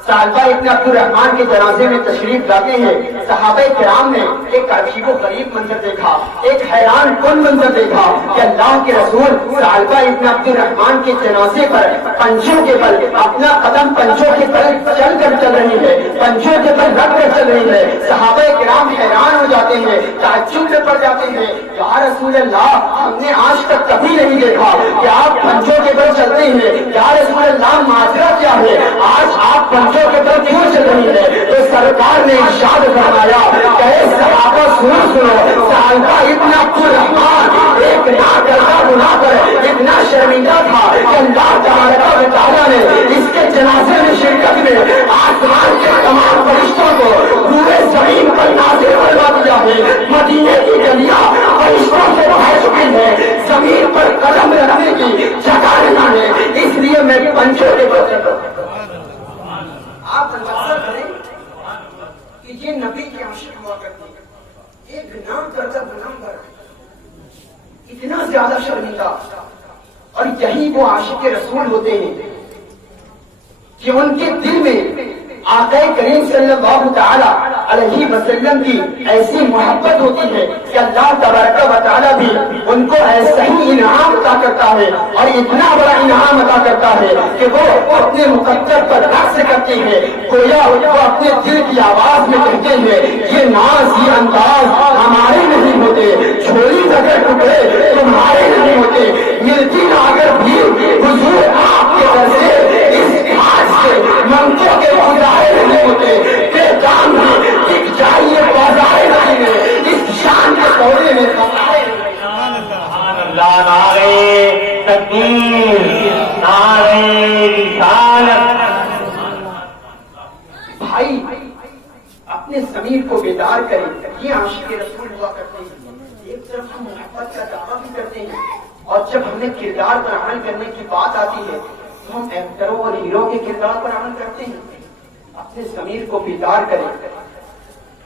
ثعلبہ ابن عبد الرحمن کے جنازے میں تشریف لاتے ہیں. صحابہ کرام نے ایک عجیب و غریب منظر دیکھا, ایک حیران کن منظر دیکھا کہ اللہ کے رسول ثعلبہ ابن عبد الرحمن کے جنازے پر پنجوں کے بل اپنا قدم پنجوں کے بل چل کر چل رہی ہے, پنجوں کے بل رکھ کر چل رہی ہے. صحابہ کرام حیران ہو جاتے ہیں, تعجب میں پڑ جاتے ہیں, یا رسول اللہ ہم نے آج تک کبھی نہیں دیکھا کہ آپ پنجوں کے بل چلتے ہیں. یا رسول اللہ ماجرا کیا ہے, آج آپ پنجوں کے بل کیوں چل رہی ہے؟ تو سرکار نے ارشاد فرمایا کہ اے صحابہ سنو, ثعلبہ ابن عبد الرحمن ایک ناکردہ گناہ پر اتنا شرمندہ تھا کہ اللہ تبارک و تعالیٰ نے اس کے جنازے میں شرکت میں آسمان کے تمام فرشتوں کو پورے زمین پر نازل کروا دیا ہے. مدینے کی گلیاں فرشتوں سے بھر چکی ہے, زمین پر قدم رکھنے کی جگہ نہیں ہے. اس لیے میں پنجوں کے بل آپ تصور کریں کہ یہ نبی کے عاشق ہوا کرتے ہیں, ایک نام کرتا گناہگار, اتنا زیادہ شرمندہ, اور یہی وہ عاشق رسول ہوتے ہیں کہ ان کے دل میں آقا کریم صلی اللہ تعالی علیہ وسلم کی ایسی محبت ہوتی ہے کہ اللہ تبارک و تعالی بھی ان کو ایسا ہی انعام عطا کرتا ہے, اور اتنا بڑا انعام عطا کرتا ہے کہ وہ اپنے مقدر پر رقص کرتے ہیں, گویا وہ اپنے دل کی آواز میں کہتے ہیں یہ ناز یہ انداز ہمارے نہیں ہوتے, چھوڑی اگر ٹکڑے تمہارے نہیں ہوتے, ملتی نہ اگر بھی حضور آپ کے در سے اس خاص سے منتوں کے گزارے نہیں ہوتے, بے دام بھی دکھ جائیے بازارے نہیں ہے, اس شان کے سودے میں اللہ نعرے تکبیر نعرے رسالت. بھائی اپنے ضمیر کو بیدار کریں, یہ عاشق رسول ہوا کرتے ہیں. ایک طرف ہم محبت کا دعویٰ بھی کرتے ہیں, اور جب ہمیں کردار پر عمل کرنے کی بات آتی ہے تو ہم ایکٹروں اور ہیرو کے کردار پر عمل کرتے ہیں. اپنے ضمیر کو بیدار کریں,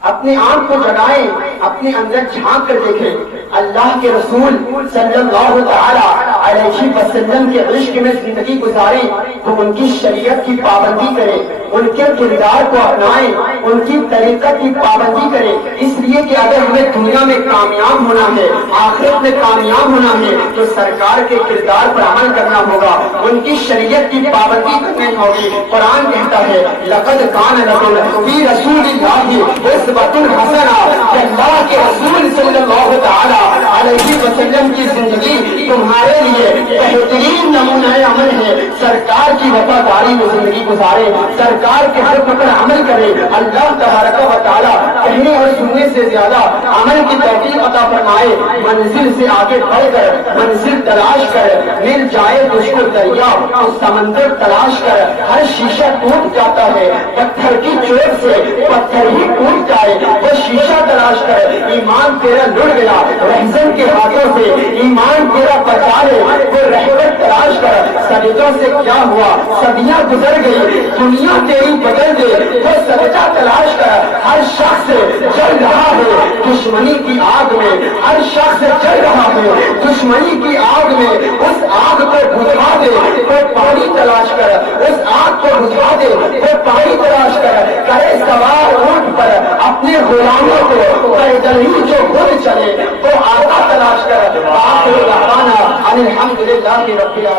اپنے آنکھ کو جگائیں, اپنے اندر جھانک کر دیکھیں. اللہ کے رسول صلی اللہ تعالی علیہ وسلم کے عشق میں زندگی گزاریں تو ان کی شریعت کی پابندی کریں, ان کے کردار کو اپنائیں, ان کی طریقت کی پابندی کریں. اس لیے کہ اگر ہمیں دنیا میں کامیاب ہونا ہے, آخرت میں کامیاب ہونا ہے, تو سرکار کے کردار پر عمل کرنا ہوگا, ان کی شریعت کی پابندی کرنی ہوگی. قرآن کہتا ہے لقد کان لکم فی رسول اللہ اسوۃ حسنہ, کہ اللہ کے رسول صلی اللہ تعالی علیہ وسلم کی زندگی تمہارے لیے بہترین نمونہ عمل ہے. سرکار کی وفاداری میں زندگی گزارے, سرکار کے حکم پر عمل کرے. اللہ تبارک و تعالی کہنے اور سننے سے زیادہ عمل کی توفیق عطا فرمائے. منزل سے آگے بڑھ کر منزل تلاش کر, مل جائے تجھ کو دریا تو سمندر تلاش کر. ہر شیشہ ٹوٹ جاتا ہے, پتھر کی چوٹ سے پتھر ہی ٹوٹ جائے, وہ شیشہ تلاش کر. ایمان تیرا لڑ گیا رہزن کے ہاتھوں سے, ایمان تیرا بچا لے, وہ رحمت تلاش کر. سجدوں سے کیا ہوا, صدیاں گزر گئی, دنیا تیری بدل دے, وہ سجدہ تلاش کر. ہر شخص جل رہا ہے دشمنی کی آگ میں, ہر شخص جل رہا ہے دشمنی کی آگ میں. اس آگ کو بجھا دے, وہ پانی تلاش کر. اس آگ کو بجھا دے, وہ پانی تلاش کر. کرے سوار اونٹ پر اپنے غلاموں کو پیدل ہی جو خود چلے, وہ آقا تلاش کر. آخر دعوانا ان الحمد للہ رب العالمین.